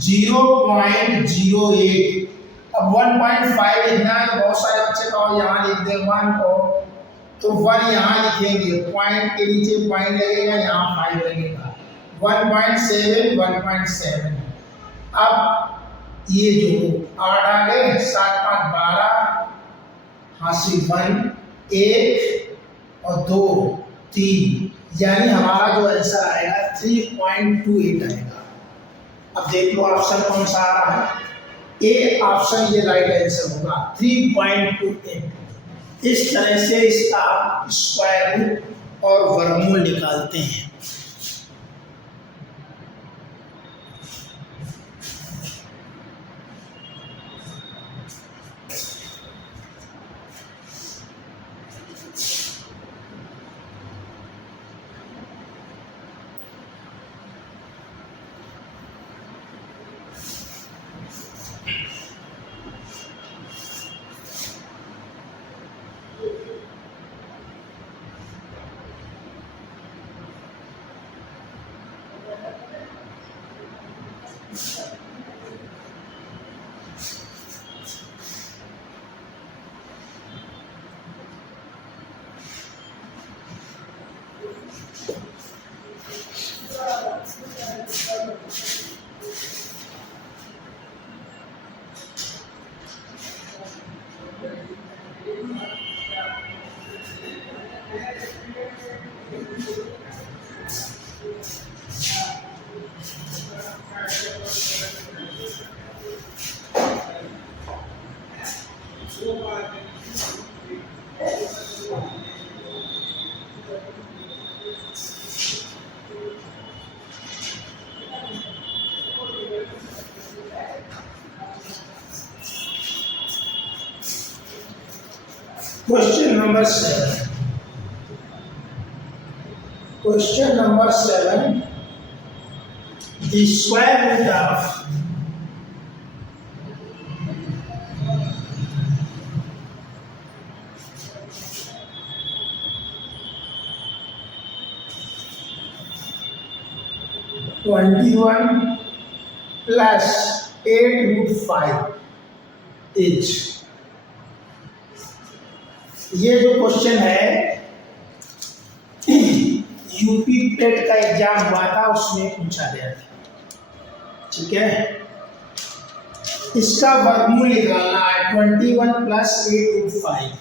0.08, अब 1.5 लिखना है तो बहुत सारे बच्चे कहो यहाँ लिख दे 1 को, तो 1 यहाँ लिखेंगे, पॉइंट के नीचे पॉइंट लगेगा, यहाँ 5 लगेगा, 1.7 1.7। अब ये जो 8 आ गए, 7 5 12, हासिल 1 1 और 2 3, यानी हमारा जो आंसर आएगा 3.28 आएगा। अब देख लो ऑप्शन कौन सा आ रहा है? ए ऑप्शन ये राइट आंसर होगा 3.28। इस तरह से इसका स्क्वायर रूट और वर्गमूल निकालते हैं। Question number 7. Question number 7. The square root of 21 plus 8 root 5 is, ये जो क्वेश्चन है यूपी टेट का एग्जाम हुआ था उसमें पूछा गया था, ठीक है। इसका वर्गमूल निकालना है 21 प्लस 8 रूट 5।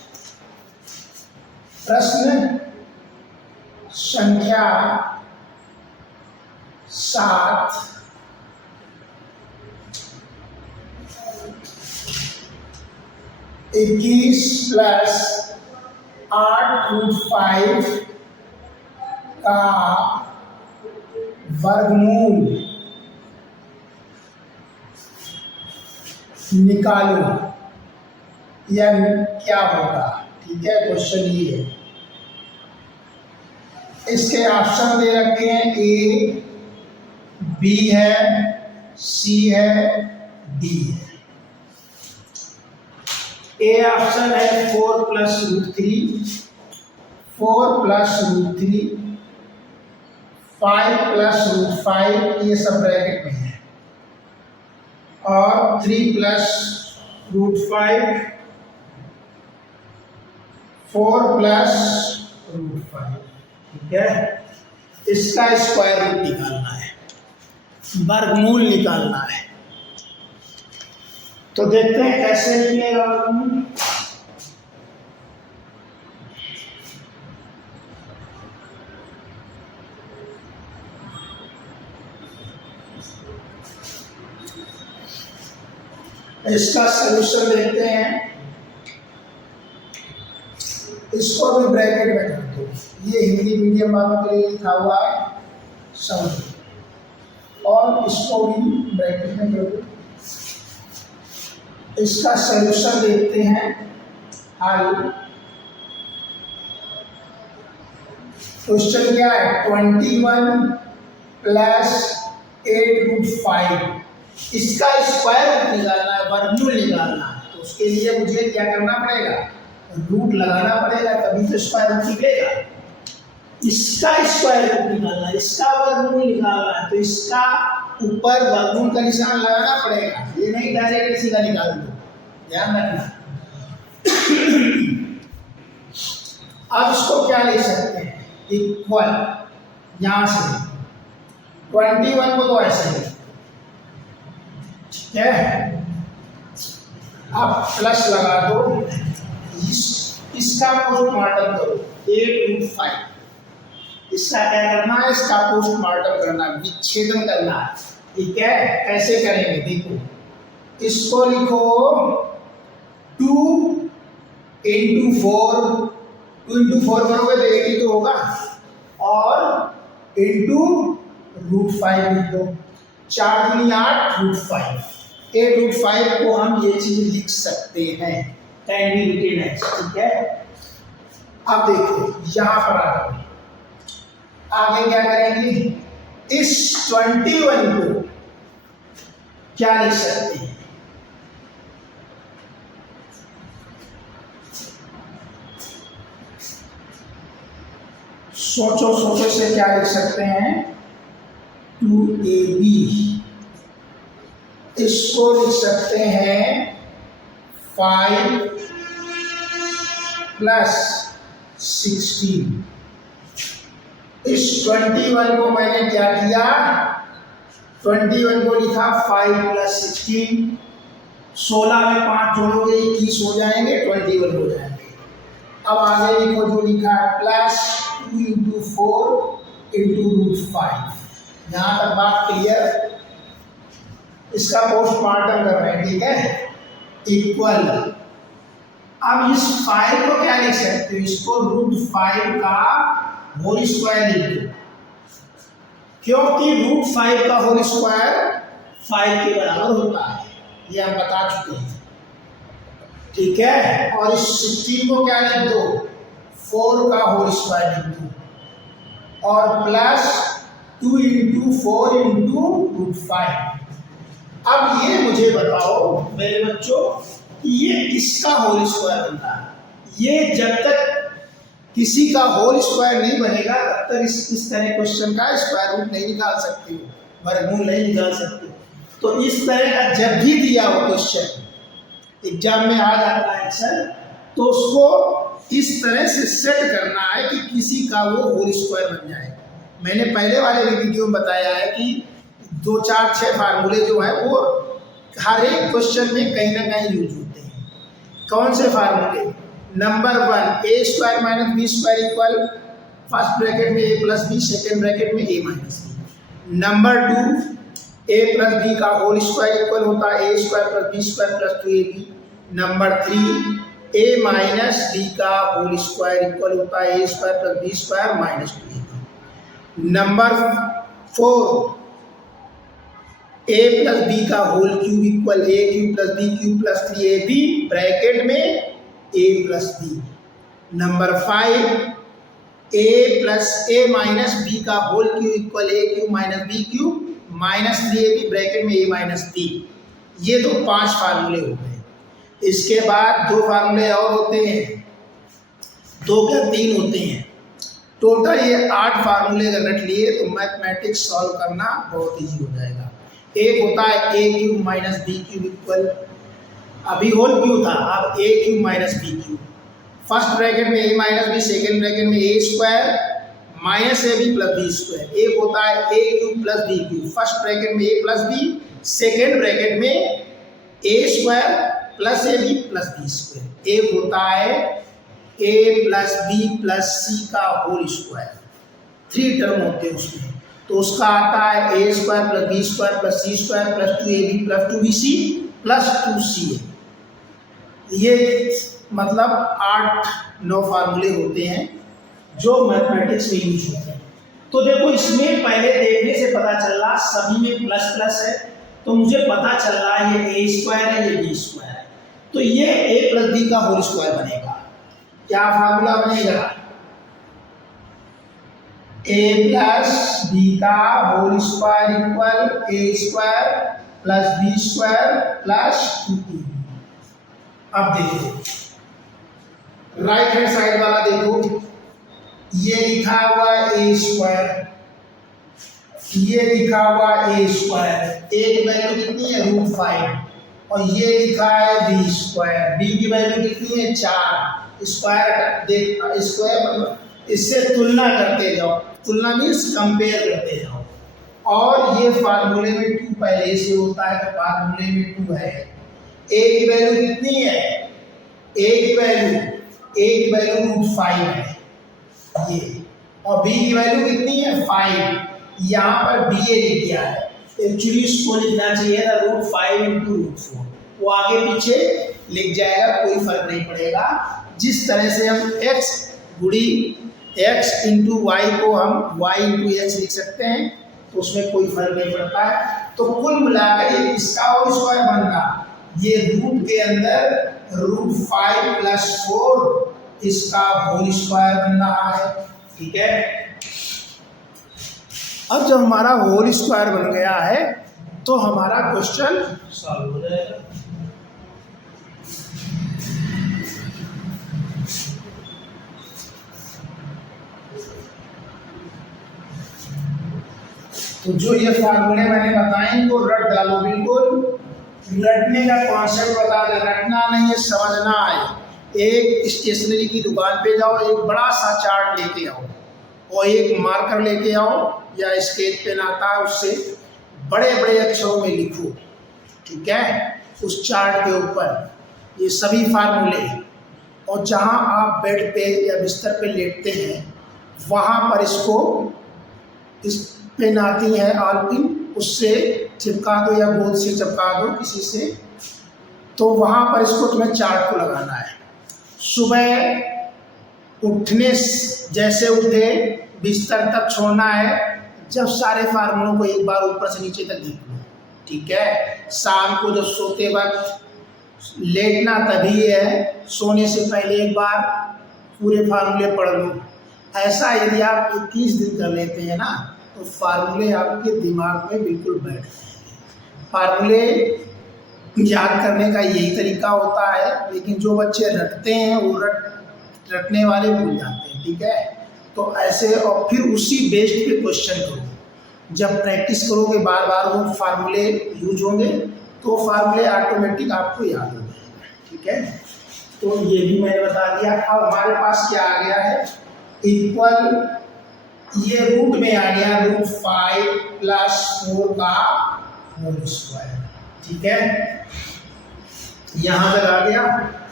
प्रश्न संख्या 7 21 प्लस 8 रूट 5 का वर्गमूल निकालो या क्या होगा, ठीक है। क्वेश्चन ये है, इसके ऑप्शन दे रखे हैं, ए, बी है, सी है, डी है। ए ऑप्शन है 4 plus root 3, 4 plus root 3, 5 plus root 5, ये सब ब्रैकेट में है, और 3 प्लस रूट 5, 4 प्लस रूट 5, ठीक है। इसका स्क्वायर रूट निकालना है, वर्गमूल निकालना है। तो देखते हैं कैसे निकलेगा वर्गमूल। इसका सलूशन देखते हैं, इसको भी ब्रैकेट में कर दो, ये हिंदी मीडियम वालों के लिए लिखा हुआ है समझो, और इसको भी ब्रैकेट में कर दो। इसका सलूशन देखते हैं, हल। क्वेश्चन क्या है, 21 प्लस 8 रूट 5, इसका स्क्वायर रूट निकालना है, वर्गमूल निकालना है। तो उसके लिए मुझे क्या करना पड़ेगा, रूट लगाना पड़ेगा, तभी तो स्क्वायर रूट निकलेगा। इसका स्क्वायर रूट निकालना है, इसका वर्गमूल निकालना है, तो इसका ऊपर वर्गमूल का निशान लगाना पड़ेगा, ये नहीं डायरेक्ट इसी का निकाल दो, ध्यान रखना। अब इसको क्या ले सकते हैं, इक्वल, यहां से 21 को तो ऐसे ही, ठीक है। अब प्लस लगा दो, इसका पोस्टमार्टम करो, 8 रूट 5, इसका क्या करना है, इसका पोस्टमार्टम करना है, विच्छेदन करना है, ठीक है। कैसे करेंगे देखो, इसको लिखो 2 × 4 2 इंटू 4 करोगे तो 80 तो होगा, और इंटू √5 लिख दो, 4 दूनी 8 √5, 8 √5 को हम ये चीज लिख सकते हैं, कैन बी रिटेन एज, ठीक है। अब देखो यहां पर आगे क्या करेंगे, इस 21 को क्या लिख सकते हैं, सोचो से क्या लिख सकते हैं, 2ab, इसको लिख सकते हैं 5 + 16। इस 21 को मैंने क्या किया, 21 को लिखा 5 + 16, 16 में 5 जोड़ोगे 21 हो जाएंगे, 21 हो जाएंगे। अब आगे लिखो जो लिखा है प्लस 2 इंटू 4 इंटू √5। यहाँ तक बात क्लियर, इसका पोस्टमार्टम कर रहे हैं, ठीक है, इक्वल। अब इस 5 को क्या लिख सकते हो, इसको √5 का होल स्क्वायर लिख दो, क्योंकि √5 का होल स्क्वायर 5 के बराबर होता है, ये हम बता चुके हैं, ठीक है। और इस 16 को क्या लिख दो, 4 का होल स्क्वायर लिख दो, और प्लस 2 इंटू 4 इंटू √5। अब ये मुझे बताओ मेरे बच्चों, ये किसका होल स्क्वायर बनता है, ये जब तक किसी का होल स्क्वायर नहीं बनेगा तब तक इस तरह क्वेश्चन का स्क्वायर रूट नहीं निकाल सकते हो, वर्गमूल नहीं निकाल सकते। तो इस तरह का जब भी दिया हो क्वेश्चन एग्जाम में आ जाता है आंसर, तो उसको इस तरह से सेट करना है कि किसी का वो होल स्क्वायर बन जाए। मैंने पहले वाले भी वीडियो में बताया है कि 2 4 6 फार्मूले जो है वो हर एक क्वेश्चन में कहीं ना कहीं यूज होते हैं। कौन से फार्मूले, number 1 a² - b² equal, first bracket में a + b, सेकेंड ब्रैकेट में a - b। Number 2 a + b का होल स्क्वायर इक्वल होता है a² + b² + 2ab। Number 3 a - b का होल स्क्वायर इक्वल होता है a² + b² - 2ab। Number 4 a + b का whole cube equal a³ + b³ + 3ab bracket में a + b। Number 5 a + a - b का whole cube equal a³ - b³ - 3ab bracket में a - b। ये तो 5 फार्मूले हो गए। इसके बाद 2 फार्मूले और होते हैं, 2 क्या 3 होते हैं, टोटल ये 8 फार्मूले अगर रट लिए तो मैथमेटिक्स सॉल्व करना बहुत ईजी हो जाएगा। एक होता है a³ - b³ इक्वल, अभी होल क्यूब था, अब a³ - b³, फर्स्ट ब्रैकेट में a - b, सेकेंड ब्रैकेट में a² - ab + b²। एक होता है a³ + b³, फर्स्ट ब्रैकेट में a + b, सेकेंड ब्रैकेट में a² + ab + b²। एक होता है a + b + c का होल स्क्वायर, 3 टर्म होते हैं उसमें, तो उसका आता है a² + b² + c² + 2ab + 2bc + 2ca। ये मतलब 8-9 फार्मूले होते हैं जो मैथमेटिक्स में यूज होते हैं। तो देखो इसमें पहले देखने से पता चल रहा सभी में प्लस प्लस है, तो मुझे पता चल रहा है ये a² है, ये b² है, तो ये a + b का होल स्क्वायर बनेगा। क्या फार्मूला बनेगा, a + b का whole square equal a² + b² + 2ab। अब देखो राइट हैंड साइड वाला देखो, ये लिखा हुआ है a², ये लिखा हुआ a², a की वैल्यू कितनी है √5, और ये लिखा है b², b की वैल्यू कितनी है 4। स्क्वायर देख, स्क्वायर मतलब इससे तुलना करते जाओ, तुलना मीन्स कंपेयर करते जाओ, और ये फार्मूले में 2 पहले से होता है, तो फार्मूले में 2 है। a की वैल्यू कितनी है, a की वैल्यू √5 है ये, और b की वैल्यू कितनी है 5, यहाँ पर ba लिख दिया है, एक्चुअली इसको लिखना चाहिए था √5 × √4, वो आगे पीछे लिख जाएगा, कोई फर्क नहीं पड़ेगा। जिस तरह से हम x गुड़ी x इंटू वाई को हम y इंटू एच लिख सकते हैं, तो उसमें कोई फर्क नहीं पड़ता है। तो कुल मिलाकर ये इसका होल स्क्वायर बन रहा, ये रूट के अंदर √5 + 4 इसका होल स्क्वायर बन रहा है। ठीक है, अब जब हमारा होल स्क्वायर बन गया है तो हमारा क्वेश्चन सॉल्व हो जाएगा। तो जो ये फार्मूले मैंने बताए इनको रट डालो, बिल्कुल रटने का कॉन्सेप्ट बता दे, रटना नहीं है, समझना है। एक स्टेशनरी की दुकान पे जाओ, एक बड़ा सा चार्ट लेके आओ और एक मार्कर लेके आओ या स्केच पेन आता है, उससे बड़े बड़े अक्षरों में लिखो। ठीक है, उस चार्ट के ऊपर ये सभी फार्मूले, और जहाँ आप बेड पे या बिस्तर पे लेटते हैं वहाँ पर इसको इस पेन आती है आलपिन, उससे चिपका दो या गोंद से चिपका दो किसी से, तो वहाँ पर इसको तुम्हें चार्ट को लगाना है। सुबह उठने जैसे उठे बिस्तर तक छोड़ना है, जब सारे फार्मूलों को एक बार ऊपर से नीचे तक देख लो। ठीक है, शाम को जब सोते वक्त लेटना तभी है, सोने से पहले एक बार पूरे फार्मूले पढ़ लो। ऐसा यदि आप 21 दिन कर लेते हैं ना, तो फार्मूले आपके दिमाग में बिल्कुल बैठ जाएंगे। फार्मूले याद करने का यही तरीका होता है, लेकिन जो बच्चे रटते हैं वो रटने वाले भूल जाते हैं। ठीक है, तो ऐसे, और फिर उसी बेस्ड पे क्वेश्चन करो। जब प्रैक्टिस करोगे बार बार वो फार्मूले यूज होंगे, तो फार्मूले ऑटोमेटिक आपको याद हो जाएगा। ठीक है, तो ये भी मैंने बता दिया। अब हमारे पास क्या आ गया है, इक्वल, ये रूट में आ गया √5 + 4 का होल स्क्वायर। ठीक है, यहाँ तक आ गया।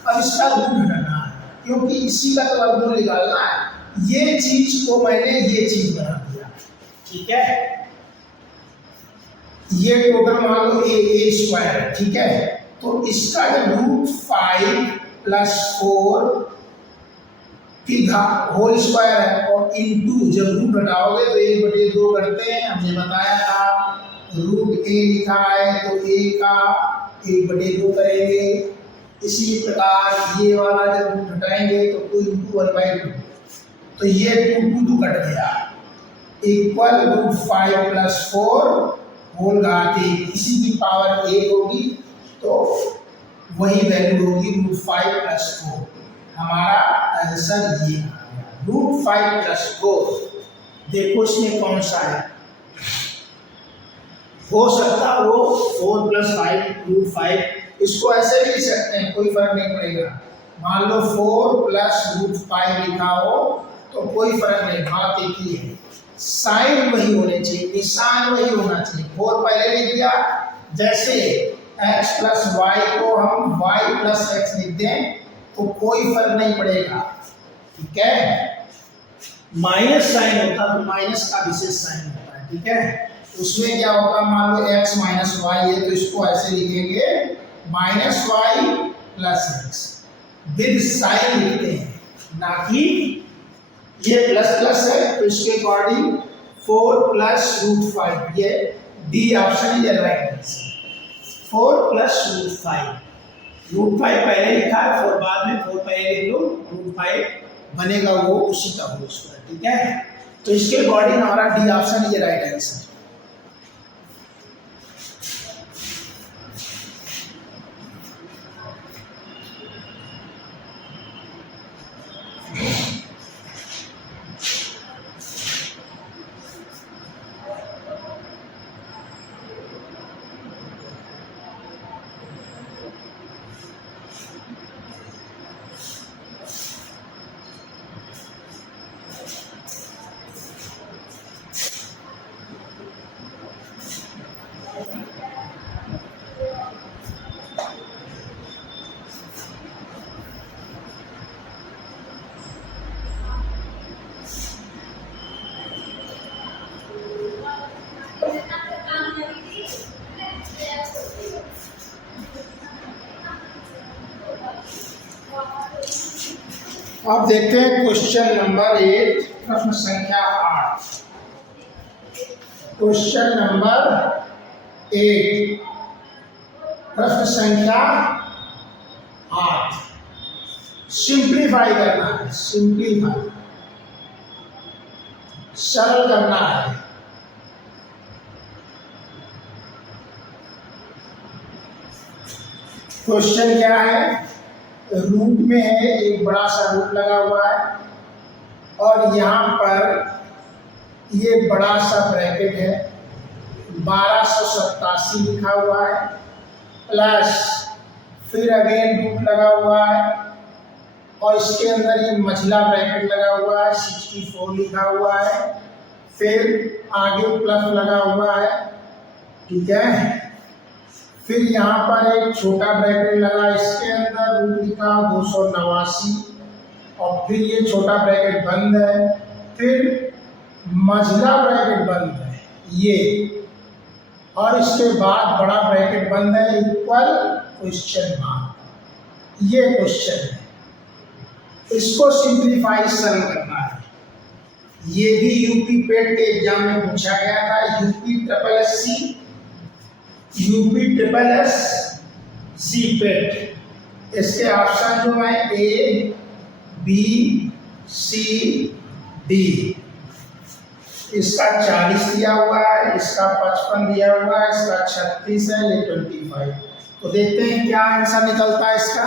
अब इसका रूट हटाना है, क्योंकि इसी का तो वर्गमूल निकालना है। ये चीज को मैंने ये चीज बना दिया। ठीक है, ये टोटल मान लो a स्क्वायर है। ठीक है, तो इसका जब √5 + 4 की होल स्क्वायर है, और इंटू जब रूट हटाओगे तो 1/2 करते हैं, हमने बताया था। √a लिखा है तो a का 1/2 करेंगे। इसी प्रकार ये वाला जब रूट हटाएंगे तो 2 × 1/2, तो ये 2 कट गया, इक्वल √5 + 4 होल घात 1, इसी की पावर 1 होगी, तो वही वैल्यू होगी √5 + 4। हमारा आंसर ये √5 + 4। देखो इसमें कौन सा है, हो सकता वो 4 + 5 √5, इसको ऐसे भी लिख सकते हैं, कोई फर्क नहीं पड़ेगा। मान लो 4 + √5 लिखा हो तो कोई फर्क नहीं, बात एक ही है, साइन वही होने चाहिए, निशान वही होना चाहिए। 4 पहले लिख दिया, जैसे x + y को हम y + x लिख दें तो कोई फर्क नहीं पड़ेगा। ठीक है, माइनस साइन होता तो माइनस का विशेष साइन होता है। ठीक है, उसमें क्या होगा, मान लो x - y है तो इसको ऐसे लिखेंगे -y + x, विद साइन लिखते हैं, ना कि ये प्लस है तो इसके अकॉर्डिंग 4 + √5, ये D option is right answer. 4 + √5, √5 पहले लिखा है, 4 बाद में, 4 पहले लिख लो, √5 बनेगा वो उसी का होल स्क्वायर। ठीक है, तो इसके अकॉर्डिंग हमारा D option is right answer. अब देखते हैं क्वेश्चन नंबर 8, प्रश्न संख्या 8। क्वेश्चन नंबर 8, प्रश्न संख्या 8। सिंप्लीफाई करना है, सिंप्लीफाई, सरल करना है। क्वेश्चन क्या है? रूट में है, एक बड़ा सा रूट लगा हुआ है और यहाँ पर ये बड़ा सा ब्रैकेट है, 1287 लिखा हुआ है, प्लस फिर अगेन रूट लगा हुआ है और इसके अंदर ये मझला ब्रैकेट लगा हुआ है, 64 लिखा हुआ है, फिर आगे प्लस लगा हुआ है, ठीक है। फिर यहाँ पर एक छोटा ब्रैकेट लगा, इसके अंदर रूट लिखा 289 और फिर ये छोटा ब्रैकेट बंद है, फिर मझला ब्रैकेट बंद है ये, और इसके बाद बड़ा ब्रैकेट बंद है, इक्वल क्वेश्चन मार्क। ये क्वेश्चन है, इसको सिंप्लीफाई सरल करना है। ये भी यूपी पेट के एग्जाम में पूछा गया था, यूपी पेट। इसके ऑप्शन जो है ए, बी, सी, डी। इसका 40 दिया हुआ है, इसका 55 दिया हुआ है, इसका 36 है, ये 25। तो देखते हैं क्या आंसर निकलता है इसका।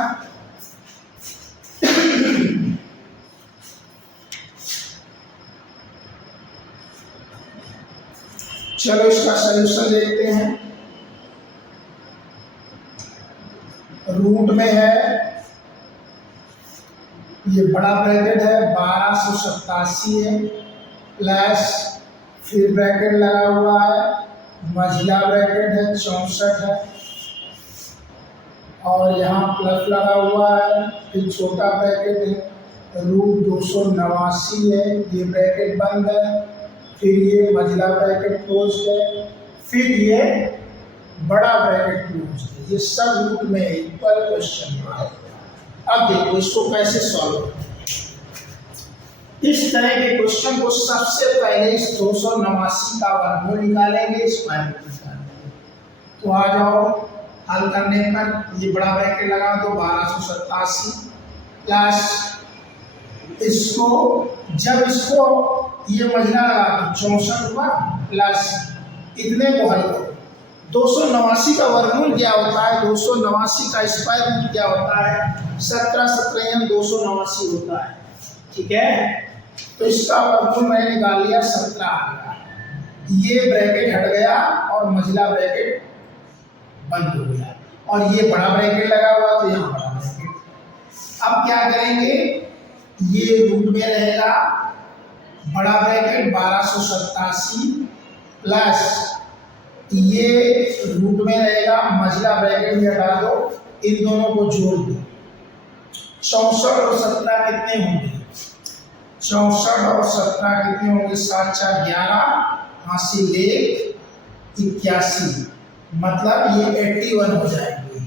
चलो इसका सलूशन देखते हैं। रूट में है, ये बड़ा ब्रैकेट है 1287 है, प्लस फिर ब्रैकेट लगा हुआ है, मझला ब्रैकेट है 64 है और यहाँ प्लस लगा हुआ है, फिर छोटा ब्रैकेट है, रूट 289 है, ये ब्रैकेट बंद है, फिर ये मझला ब्रैकेट क्लोज है, फिर ये बड़ा ब्रैकेट क्लोज है। ये सब रूट में इक्वल क्वेश्चन मार्क। अब देखो इसको कैसे सॉल्व करें। इस तरह के क्वेश्चन को सबसे पहले इस 289 का वर्गमूल निकालेंगे, स्क्वायर रूट निकालेंगे। तो आ जाओ, हल करने पर ये बड़ा ब्रैकेट लगा दो 1287 प्लस इसको, जब इसको ये मझला लगा तो 64 हुआ, प्लस इतने को हल करो। 289 का वर्गमूल क्या होता है, 289 का स्क्वायर रूट क्या होता है, 17 17 289 होता है, ठीक है। तो इसका वर्गमूल मैंने निकाल लिया, 17 आ गया, ये ब्रैकेट हट गया और मझला ब्रैकेट बंद हो गया और ये बड़ा ब्रैकेट लगा हुआ, तो यहाँ बड़ा ब्रैकेट। अब क्या करेंगे, ये रूट में रहेगा बड़ा ब्रैकेट 1287 प्लस ये रूट में रहेगा, मझला ब्रैकेट में हटा दो, इन दोनों को जोड़ दो। 64 और 17 कितने होंगे, 64 और 17 कितने होंगे, 7 4 11, हासिल 81, मतलब ये 81 हो जाएंगे,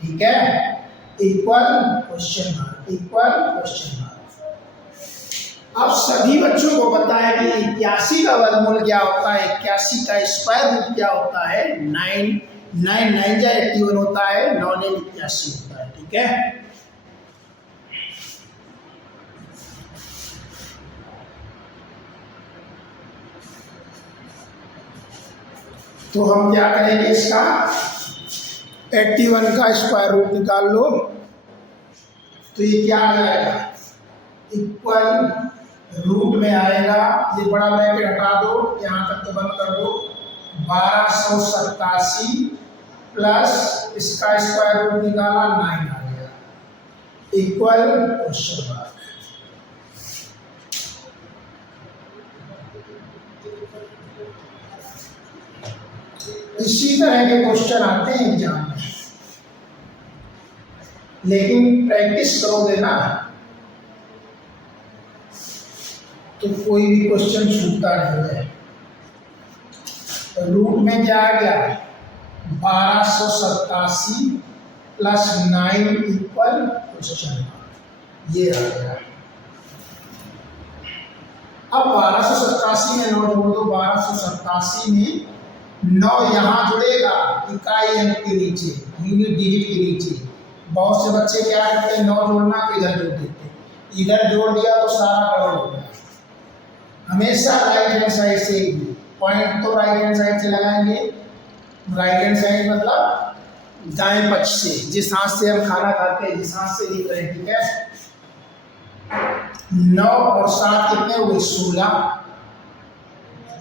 ठीक है। Equal question mark, equal question mark. अब सभी बच्चों को पता है कि 81 का वर्गमूल क्या होता है, 81 का स्क्वायर रूट क्या होता है, 9 9 9 जा 81 होता है, 9 9 81 होता है, ठीक है। तो हम क्या करेंगे, इसका 81 का स्क्वायर रूट निकाल लो, तो ये क्या आ जाएगा, इक्वल रूट में आएगा, ये बड़ा ब्रैकेट हटा दो, यहाँ तक तो बंद कर दो, 1287 प्लस इसका स्क्वायर रूट निकाला 9 आ गया, इक्वल क्वेश्चन मार्क। इसी तरह के क्वेश्चन आते हैं एग्जाम में, लेकिन प्रैक्टिस करोगे ना तो कोई भी क्वेश्चन छूटता नहीं है। रूट में क्या आ गया, 1287 प्लस 9 इक्वल क्वेश्चन, ये आ गया। अब 1287 में 9 जोड़ दो, 1287 में 9 यहाँ जुड़ेगा इकाई अंक के नीचे, यूनिट डिजिट के नीचे। बहुत से बच्चे क्या करते हैं, 9 जोड़ना तो इधर जोड़ देते हैं, इधर जोड़ दिया तो सारा गड़बड़ हो गया। हमेशा राइट हैंड साइड से पॉइंट तो राइट हैंड साइड से लगाएंगे। राइट हैंड साइड मतलब दाएं पक्ष से, जिस हाथ से हम खाना खाते हैं, जिस हाथ से लिख रहे हैं, ठीक है। 9 और 7 कितने हुए, 16,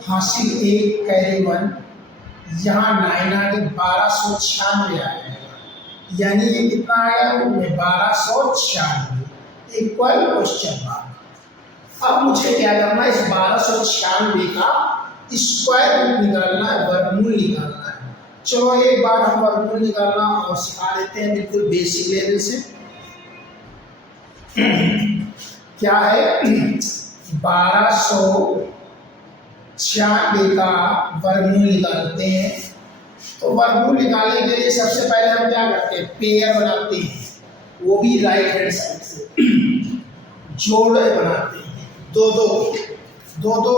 हासिल 1 कैरी 1, यहाँ 9 आ गए, 1296 आएगा, यानी ये कितना आया, 1296 इक्वल क्वेश्चन मार्क। अब मुझे क्या करना है, इस 1296 का स्क्वायर रूट निकालना है, वर्गमूल निकालना है। चलो एक बार हम वर्गमूल निकालना और सिखा देते हैं बिल्कुल बेसिक लेवल से। क्या है, 1296 का वर्गमूल निकालते हैं। तो वर्गमूल निकालने के लिए सबसे पहले हम क्या करते हैं, पेयर बनाते हैं, वो भी राइट हैंड साइड से जोड़े बनाते हैं, दो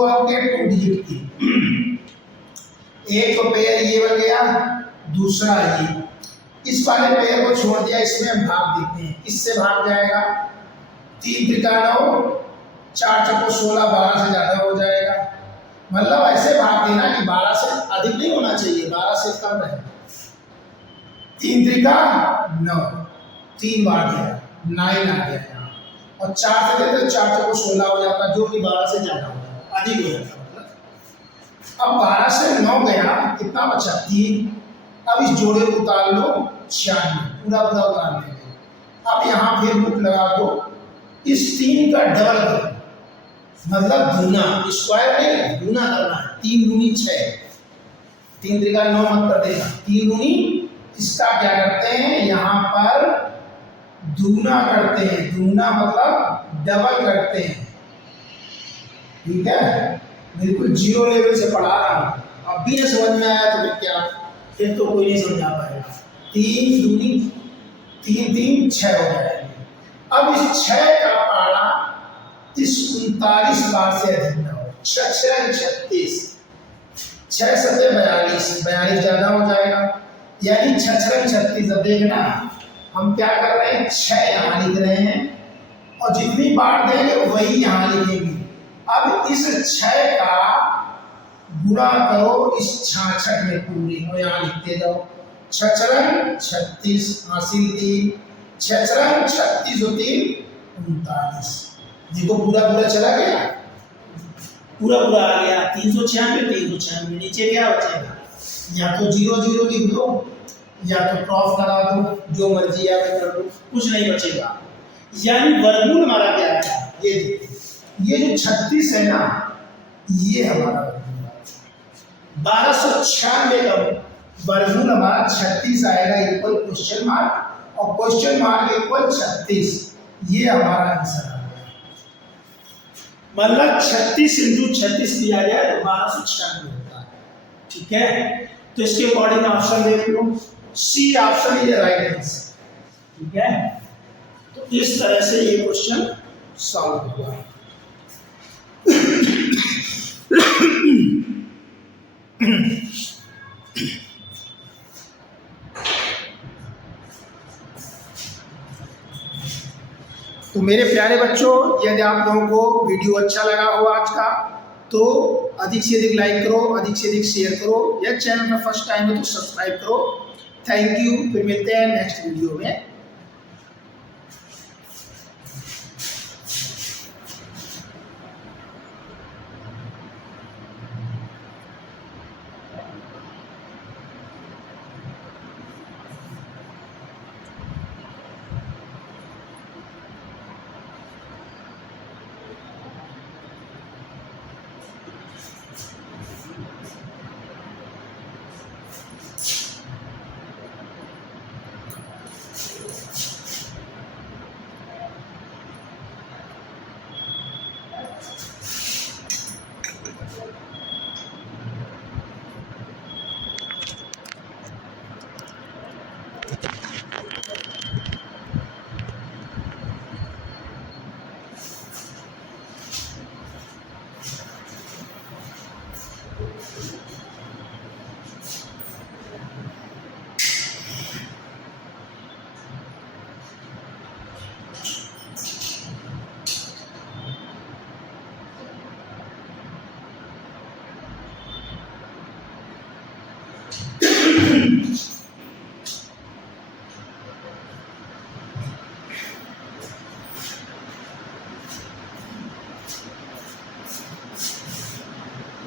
अंक के 2 डिजिट की। एक तो पेयर ये बन गया, दूसरा ये, इस वाले पेयर को छोड़ दिया, इसमें हम भाग देते हैं, इससे भाग जाएगा 3 त्रिका 9, 4 चौको 16, 12 से ज़्यादा हो जाएगा। मतलब ऐसे भाग देना कि 12 से अधिक नहीं होना चाहिए, 12 से कम रहे। 3 त्रिका 9, 3 बार दिया, 9 आ गया यहाँ, और 4 से देते 4 चौको 16 हो जाता, जो कि 12 से ज़्यादा हो जाता, अधिक हो जाता। अब 12 से 9 गया, कितना बचा, 3। अब इस जोड़े को उतार लो, 96 पूरा उतार लेंगे। अब यहाँ फिर रूट लगा दो, इस 3 का डबल करो, मतलब दूना, स्क्वायर नहीं दूना करना है। 3 दूनी 6, 3 त्रिका 9 मत कर देना, 3 दूनी, इसका क्या करते हैं, यहाँ पर दूना करते हैं, दूना मतलब डबल करते हैं, ठीक है। बिल्कुल जीरो लेवल से पढ़ा रहा हूँ, अब भी नहीं समझ में आया तो फिर क्या, फिर तो कोई नहीं समझा पाएगा। 3 दूनी 3, 3 6 हो जाएगी। अब इस 6 का पारा इस 39 बार से अधिक न हो, 6 36, 6 सत्ते 42, 42 ज़्यादा हो जाएगा, यानी 6 36। अब देखना हम क्या कर रहे हैं, 6 यहाँ लिख रहे हैं, और जितनी बार देंगे वही यहाँ लिखेंगे। अब इस 6 का गुणा करो इस 66 में पूरी, और यहाँ लिखते जाओ, 6 36, हासिल 3, 6 36 और 3 39। देखो पूरा चला गया, पूरा आ गया, 396, नीचे क्या बचेगा, या तो 0 0 लिख दो, या तो क्रॉस लगा दो, जो मर्जी या कर दो, कुछ नहीं बचेगा। यानी वर्गमूल हमारा क्या है, ये देखो, ये जो 36 है ना, ये हमारा 1296 का वर्गमूल हमारा 36 आएगा, इक्वल क्वेश्चन मार्क, और क्वेश्चन मार्क इक्वल 36, ये हमारा आंसर आ गया। मतलब 36 × 36 दिया जाए तो 1296 होता है, ठीक है। तो इसके अकॉर्डिंग ऑप्शन देख लो, C option is right answer, ठीक है। तो इस तरह से ये क्वेश्चन सॉल्व हुआ। तो मेरे प्यारे बच्चों, यदि आप लोगों को वीडियो अच्छा लगा हो आज का, तो अधिक से अधिक लाइक करो, अधिक से अधिक शेयर करो, या चैनल में फर्स्ट टाइम है तो सब्सक्राइब करो। थैंक यू, फिर मिलते हैं नेक्स्ट वीडियो में।